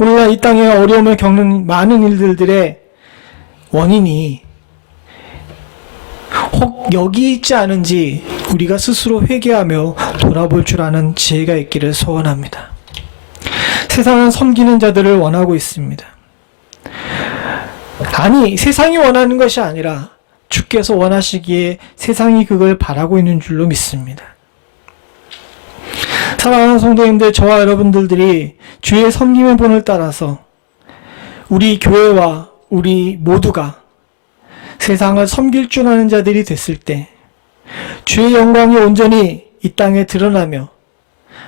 오늘날 이 땅에 어려움을 겪는 많은 일들의 원인이 혹 여기 있지 않은지 우리가 스스로 회개하며 돌아볼 줄 아는 지혜가 있기를 소원합니다. 세상은 섬기는 자들을 원하고 있습니다. 아니, 세상이 원하는 것이 아니라 주께서 원하시기에 세상이 그걸 바라고 있는 줄로 믿습니다. 사랑하는 성도님들, 저와 여러분들이 주의 섬김의 본을 따라서 우리 교회와 우리 모두가 세상을 섬길 줄 아는 자들이 됐을 때 주의 영광이 온전히 이 땅에 드러나며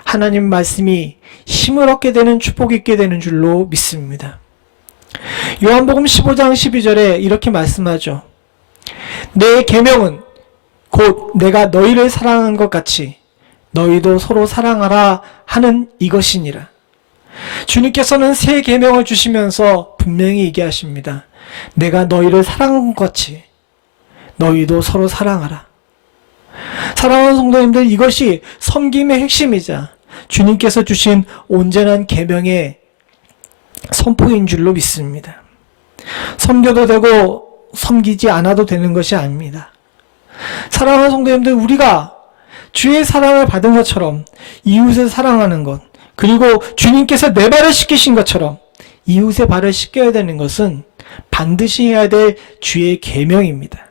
하나님 말씀이 힘을 얻게 되는, 축복이 있게 되는 줄로 믿습니다. 요한복음 15장 12절에 이렇게 말씀하죠. 내 계명은 곧 내가 너희를 사랑한 것 같이 너희도 서로 사랑하라 하는 이것이니라. 주님께서는 새 계명을 주시면서 분명히 얘기하십니다. 내가 너희를 사랑한 것 같이 너희도 서로 사랑하라. 사랑하는 성도님들, 이것이 섬김의 핵심이자 주님께서 주신 온전한 계명의 선포인 줄로 믿습니다. 섬겨도 되고 섬기지 않아도 되는 것이 아닙니다. 사랑하는 성도님들, 우리가 주의 사랑을 받은 것처럼 이웃을 사랑하는 것, 그리고 주님께서 내 발을 씻기신 것처럼 이웃의 발을 씻겨야 되는 것은 반드시 해야 될 주의 계명입니다.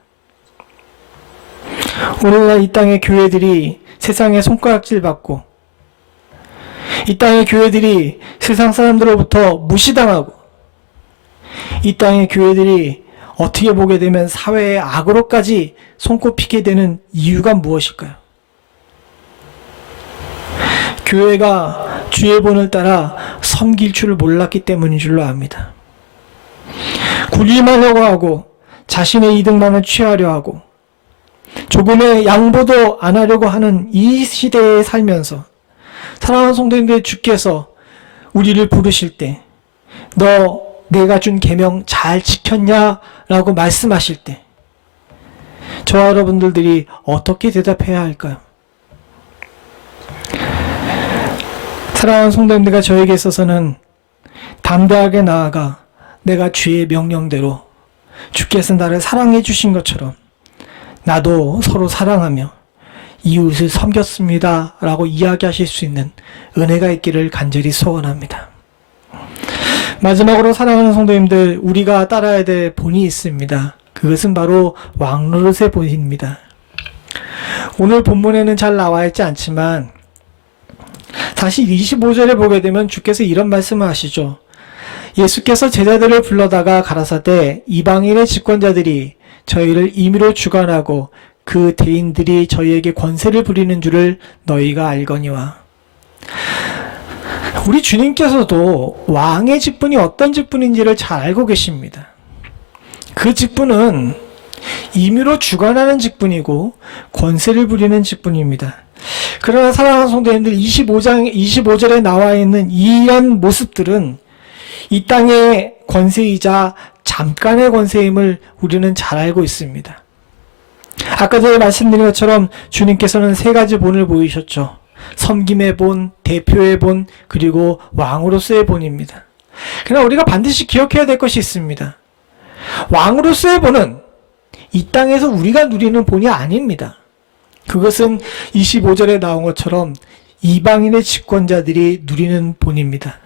오늘날 이 땅의 교회들이 세상의 손가락질 받고 이 땅의 교회들이 세상 사람들로부터 무시당하고 이 땅의 교회들이 어떻게 보게 되면 사회의 악으로까지 손꼽히게 되는 이유가 무엇일까요? 교회가 주의 본을 따라 섬길 줄을 몰랐기 때문인 줄로 압니다. 군림하려고 하고 자신의 이득만을 취하려 하고 조금의 양보도 안 하려고 하는 이 시대에 살면서 사랑하는 성도님들, 주께서 우리를 부르실 때 너 내가 준 계명 잘 지켰냐? 라고 말씀하실 때 저와 여러분들이 어떻게 대답해야 할까요? 사랑하는 성도님들과 저에게 있어서는 담대하게 나아가 내가 주의 명령대로 주께서 나를 사랑해 주신 것처럼 나도 서로 사랑하며 이웃을 섬겼습니다 라고 이야기하실 수 있는 은혜가 있기를 간절히 소원합니다. 마지막으로 사랑하는 성도님들, 우리가 따라야 될 본이 있습니다. 그것은 바로 왕노릇의 본입니다. 오늘 본문에는 잘 나와 있지 않지만 사실 25절에 보게 되면 주께서 이런 말씀을 하시죠. 예수께서 제자들을 불러다가 가라사대 이방인의 집권자들이 저희를 임의로 주관하고 그 대인들이 저희에게 권세를 부리는 줄을 너희가 알거니와. 우리 주님께서도 왕의 직분이 어떤 직분인지를 잘 알고 계십니다. 그 직분은 임의로 주관하는 직분이고 권세를 부리는 직분입니다. 그러나 사랑하는 성도님들, 25절에 나와 있는 이런 모습들은 이 땅의 권세이자 잠깐의 권세임을 우리는 잘 알고 있습니다. 아까 전에 말씀드린 것처럼 주님께서는 세 가지 본을 보이셨죠. 섬김의 본, 대표의 본, 그리고 왕으로서의 본입니다. 그러나 우리가 반드시 기억해야 될 것이 있습니다. 왕으로서의 본은 이 땅에서 우리가 누리는 본이 아닙니다. 그것은 25절에 나온 것처럼 이방인의 집권자들이 누리는 본입니다.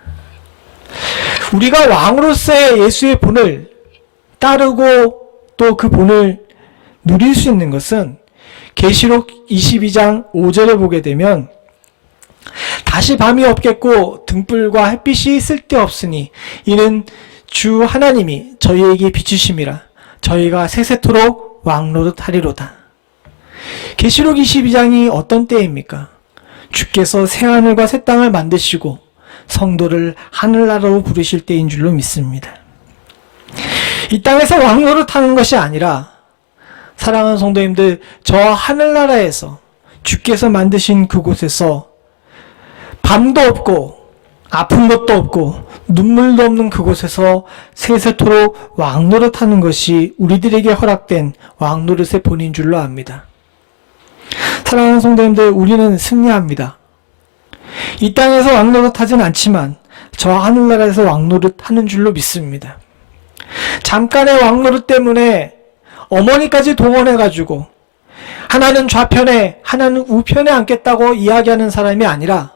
우리가 왕으로서의 예수의 본을 따르고 또 그 본을 누릴 수 있는 것은 계시록 22장 5절에 보게 되면 다시 밤이 없겠고 등불과 햇빛이 쓸데없으니 이는 주 하나님이 저희에게 비추심이라 저희가 세세토록 왕노릇하리로다. 계시록 22장이 어떤 때입니까? 주께서 새하늘과 새 땅을 만드시고 성도를 하늘나라로 부르실 때인 줄로 믿습니다. 이 땅에서 왕노릇하는 것이 아니라 사랑하는 성도님들, 저 하늘나라에서 주께서 만드신 그곳에서 밤도 없고 아픈 것도 없고 눈물도 없는 그곳에서 세세토록 왕노릇하는 것이 우리들에게 허락된 왕노릇의 본인 줄로 압니다. 사랑하는 성도님들, 우리는 승리합니다. 이 땅에서 왕노릇하진 않지만 저 하늘나라에서 왕노릇하는 줄로 믿습니다. 잠깐의 왕노릇 때문에 어머니까지 동원해가지고 하나는 좌편에 하나는 우편에 앉겠다고 이야기하는 사람이 아니라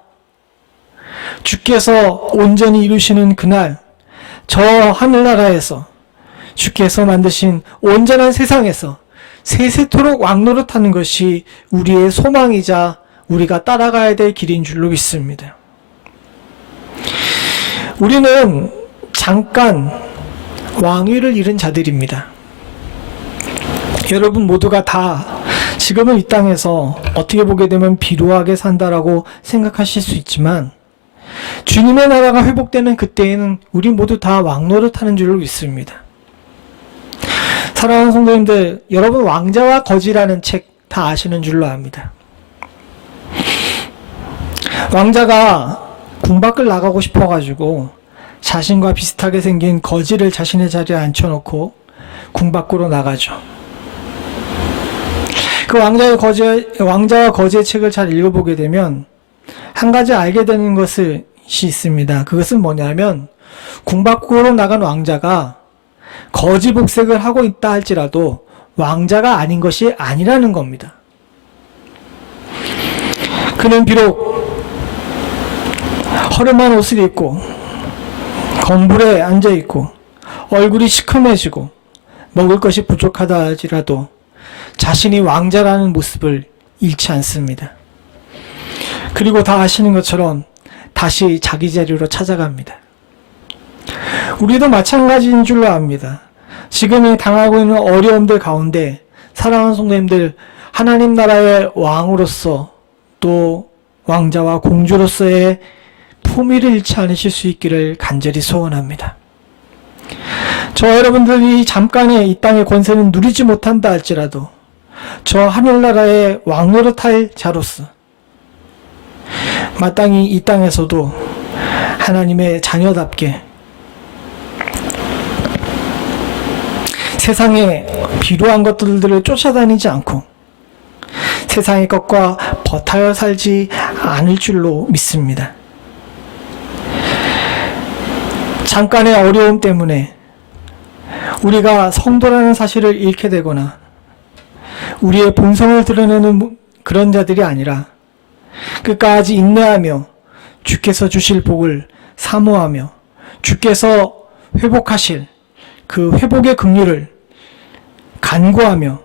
주께서 온전히 이루시는 그날 저 하늘나라에서 주께서 만드신 온전한 세상에서 세세토록 왕노릇하는 것이 우리의 소망이자 우리가 따라가야 될 길인 줄로 믿습니다. 우리는 잠깐 왕위를 잃은 자들입니다. 여러분 모두가 다 지금은 이 땅에서 어떻게 보게 되면 비루하게 산다라고 생각하실 수 있지만, 주님의 나라가 회복되는 그때에는 우리 모두 다 왕노릇하는 줄로 믿습니다. 사랑하는 성도님들, 여러분 왕자와 거지라는 책 다 아시는 줄로 압니다. 왕자가 궁 밖을 나가고 싶어가지고 자신과 비슷하게 생긴 거지를 자신의 자리에 앉혀놓고 궁 밖으로 나가죠. 그 왕자와 거지의 책을 잘 읽어보게 되면 한 가지 알게 되는 것이 있습니다. 그것은 뭐냐면, 궁 밖으로 나간 왕자가 거지 복색을 하고 있다 할지라도 왕자가 아닌 것이 아니라는 겁니다. 그는 비록 허름한 옷을 입고 건물에 앉아있고 얼굴이 시커매지고 먹을 것이 부족하다 할지라도 자신이 왕자라는 모습을 잃지 않습니다. 그리고 다 아시는 것처럼 다시 자기 자리로 찾아갑니다. 우리도 마찬가지인 줄로 압니다. 지금 당하고 있는 어려움들 가운데 사랑하는 성도님들, 하나님 나라의 왕으로서 또 왕자와 공주로서의 품위를 잃지 않으실 수 있기를 간절히 소원합니다. 저와 여러분들이 잠깐의 이 땅의 권세는 누리지 못한다 할지라도 저 하늘나라의 왕노릇할 자로서 마땅히 이 땅에서도 하나님의 자녀답게 세상에 비루한 것들을 쫓아다니지 않고 세상의 것과 버타여 살지 않을 줄로 믿습니다. 잠깐의 어려움 때문에 우리가 성도라는 사실을 잃게 되거나 우리의 본성을 드러내는 그런 자들이 아니라 끝까지 인내하며 주께서 주실 복을 사모하며 주께서 회복하실 그 회복의 긍휼을 간구하며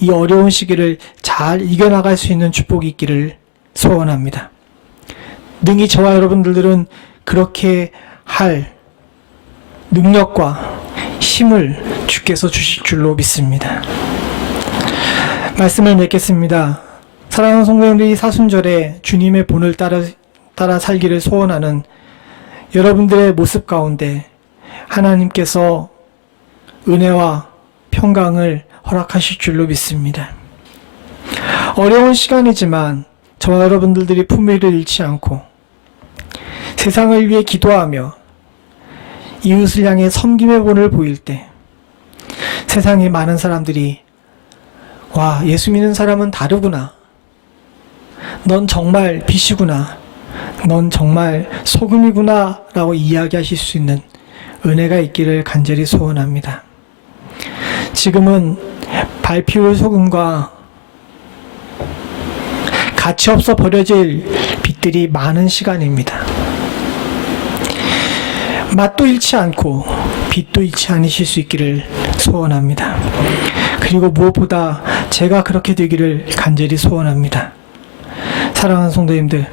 이 어려운 시기를 잘 이겨나갈 수 있는 축복이 있기를 소원합니다. 능히 저와 여러분들은 그렇게 할 능력과 힘을 주께서 주실 줄로 믿습니다. 말씀을 맺겠습니다. 사랑하는 성도님들이 사순절에 주님의 본을 따라 살기를 소원하는 여러분들의 모습 가운데 하나님께서 은혜와 평강을 허락하실 줄로 믿습니다. 어려운 시간이지만 저와 여러분들이 품위를 잃지 않고 세상을 위해 기도하며 이웃을 향해 섬김의 본을 보일 때 세상에 많은 사람들이 와, 예수 믿는 사람은 다르구나. 넌 정말 빛이구나. 넌 정말 소금이구나 라고 이야기하실 수 있는 은혜가 있기를 간절히 소원합니다. 지금은 발피울 소금과 가치없어 버려질 빛들이 많은 시간입니다. 맛도 잃지 않고 빛도 잃지 않으실 수 있기를 소원합니다. 그리고 무엇보다 제가 그렇게 되기를 간절히 소원합니다. 사랑하는 성도님들,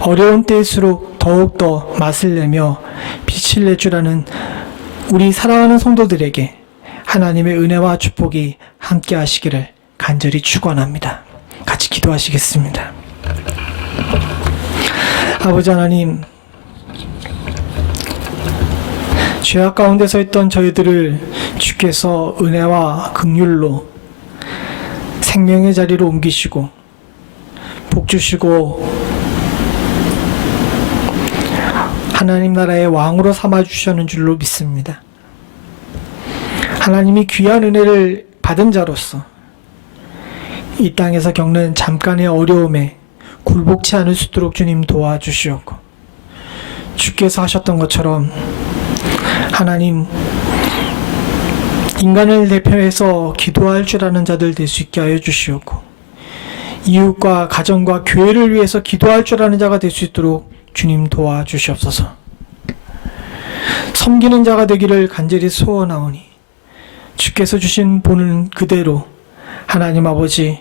어려운 때일수록 더욱더 맛을 내며 빛을 내주라는 우리 사랑하는 성도들에게 하나님의 은혜와 축복이 함께 하시기를 간절히 축원합니다. 같이 기도하시겠습니다. 아버지 하나님, 죄악 가운데 서 있던 저희들을 주께서 은혜와 긍휼로 생명의 자리로 옮기시고 복 주시고 하나님 나라의 왕으로 삼아 주셨는 줄로 믿습니다. 하나님이 귀한 은혜를 받은 자로서 이 땅에서 겪는 잠깐의 어려움에 굴복치 않을 수 있도록 주님 도와주시옵고, 주께서 하셨던 것처럼 하나님, 인간을 대표해서 기도할 줄 아는 자들 될 수 있게 하여 주시옵고, 이웃과 가정과 교회를 위해서 기도할 줄 아는 자가 될 수 있도록 주님 도와주시옵소서. 섬기는 자가 되기를 간절히 소원하오니 주께서 주신 본은 그대로 하나님 아버지,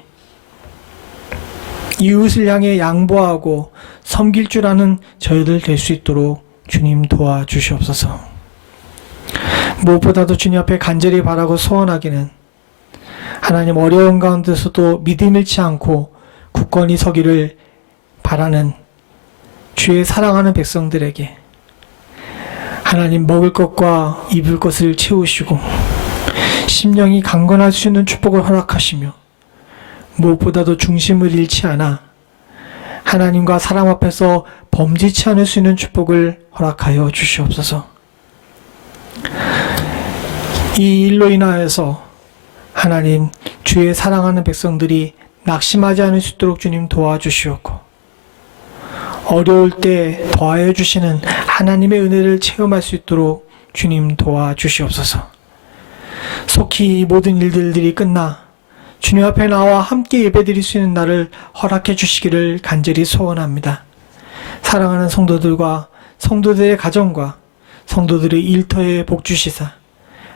이웃을 향해 양보하고 섬길 줄 아는 저희들 될 수 있도록 주님 도와주시옵소서. 무엇보다도 주님 앞에 간절히 바라고 소원하기는 하나님 어려운 가운데서도 믿음 잃지 않고 굳건히 서기를 바라는 주의 사랑하는 백성들에게 하나님 먹을 것과 입을 것을 채우시고 심령이 강건할 수 있는 축복을 허락하시며 무엇보다도 중심을 잃지 않아 하나님과 사람 앞에서 범죄치 않을 수 있는 축복을 허락하여 주시옵소서. 이 일로 인하여서 하나님 주의 사랑하는 백성들이 낙심하지 않을 수 있도록 주님 도와주시옵고 어려울 때 더하여 주시는 하나님의 은혜를 체험할 수 있도록 주님 도와주시옵소서. 속히 이 모든 일들이 끝나 주님 앞에 나와 함께 예배드릴 수 있는 날을 허락해 주시기를 간절히 소원합니다. 사랑하는 성도들과 성도들의 가정과 성도들의 일터에 복 주시사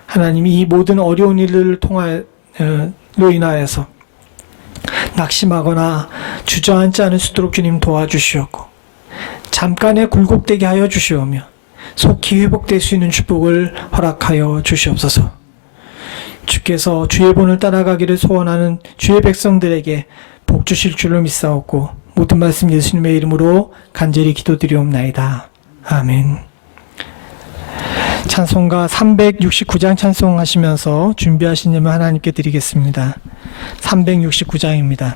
하나님이 이 모든 어려운 일들을 통하여 인하여서 낙심하거나 주저앉지 않을 수 있도록 주님 도와주시옵고 잠깐의 굴곡되게 하여 주시오며 속히 회복될 수 있는 축복을 허락하여 주시옵소서. 주께서 주의 본을 따라가기를 소원하는 주의 백성들에게 복 주실 줄로 믿사옵고 모든 말씀 예수님의 이름으로 간절히 기도드리옵나이다. 아멘. 찬송가 369장 찬송하시면서 준비하신 예물 하나님께 드리겠습니다. 369장입니다.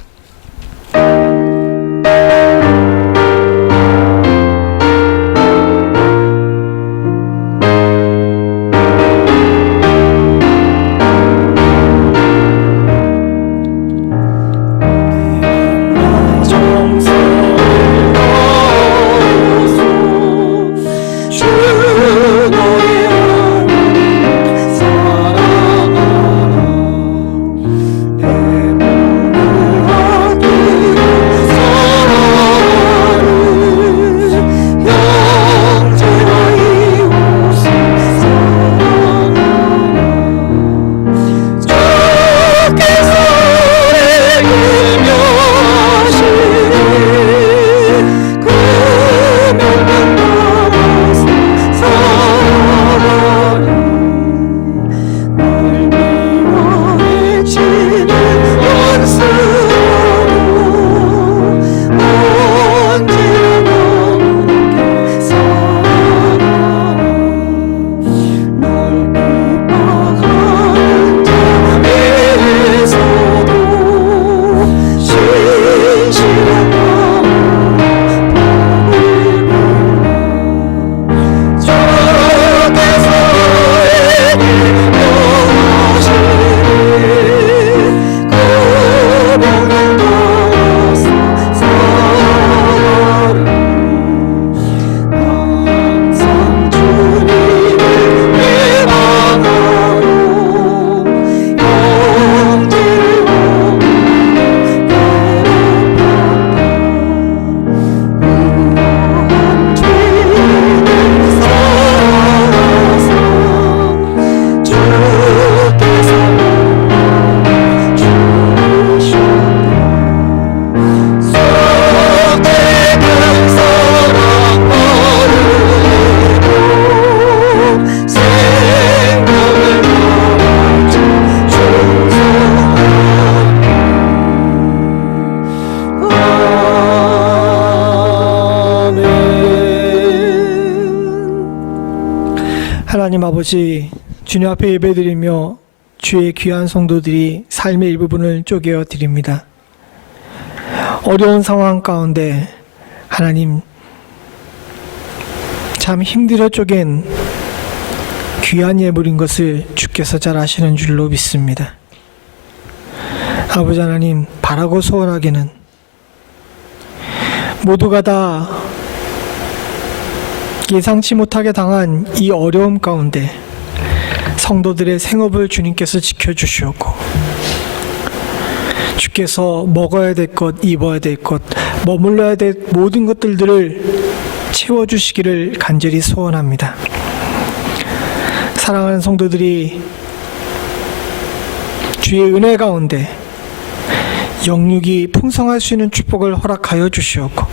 하나님 아버지, 주님 앞에 예배드리며 주의 귀한 성도들이 삶의 일부분을 쪼개어 드립니다. 어려운 상황 가운데 하나님 참 힘들어 쪼갠 귀한 예물인 것을 주께서 잘 아시는 줄로 믿습니다. 아버지 하나님, 바라고 소원하기는 모두가 다 예상치 못하게 당한 이 어려움 가운데 성도들의 생업을 주님께서 지켜주시옵고 주께서 먹어야 될 것, 입어야 될 것, 머물러야 될 모든 것들을 채워주시기를 간절히 소원합니다. 사랑하는 성도들이 주의 은혜 가운데 영육이 풍성할 수 있는 축복을 허락하여 주시옵고,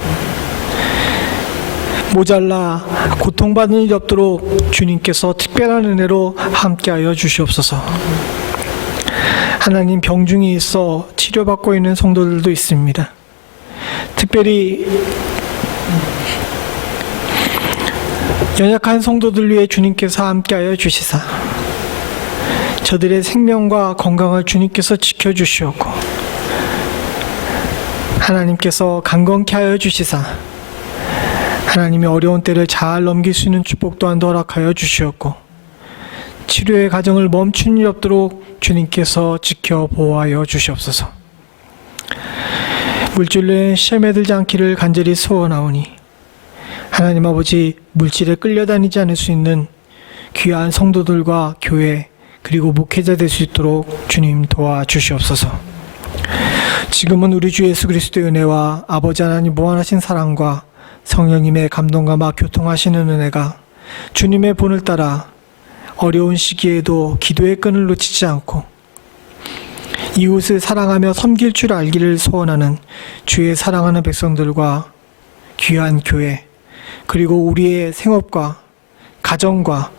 모자라 고통받는 일이 없도록 주님께서 특별한 은혜로 함께하여 주시옵소서. 하나님, 병중이 있어 치료받고 있는 성도들도 있습니다. 특별히 연약한 성도들 위해 주님께서 함께하여 주시사 저들의 생명과 건강을 주님께서 지켜주시옵고, 하나님께서 강건케 하여 주시사 하나님의 어려운 때를 잘 넘길 수 있는 축복 또한 허락하여 주시옵고, 치료의 과정을 멈춘 일 없도록 주님께서 지켜 보호하여 주시옵소서. 물질로 시험에 들지 않기를 간절히 소원하오니, 하나님 아버지, 물질에 끌려다니지 않을 수 있는 귀한 성도들과 교회 그리고 목회자 될 수 있도록 주님 도와주시옵소서. 지금은 우리 주 예수 그리스도의 은혜와 아버지 하나님 무한하신 사랑과 성령님의 감동과 막 교통하시는 은혜가 주님의 본을 따라 어려운 시기에도 기도의 끈을 놓치지 않고 이웃을 사랑하며 섬길 줄 알기를 소원하는 주의 사랑하는 백성들과 귀한 교회, 그리고 우리의 생업과 가정과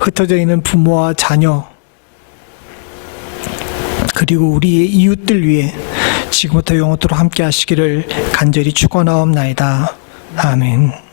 흩어져 있는 부모와 자녀, 그리고 우리의 이웃들 위해 지금부터 영원토록 함께 하시기를 간절히 축원하옵나이다. 아멘.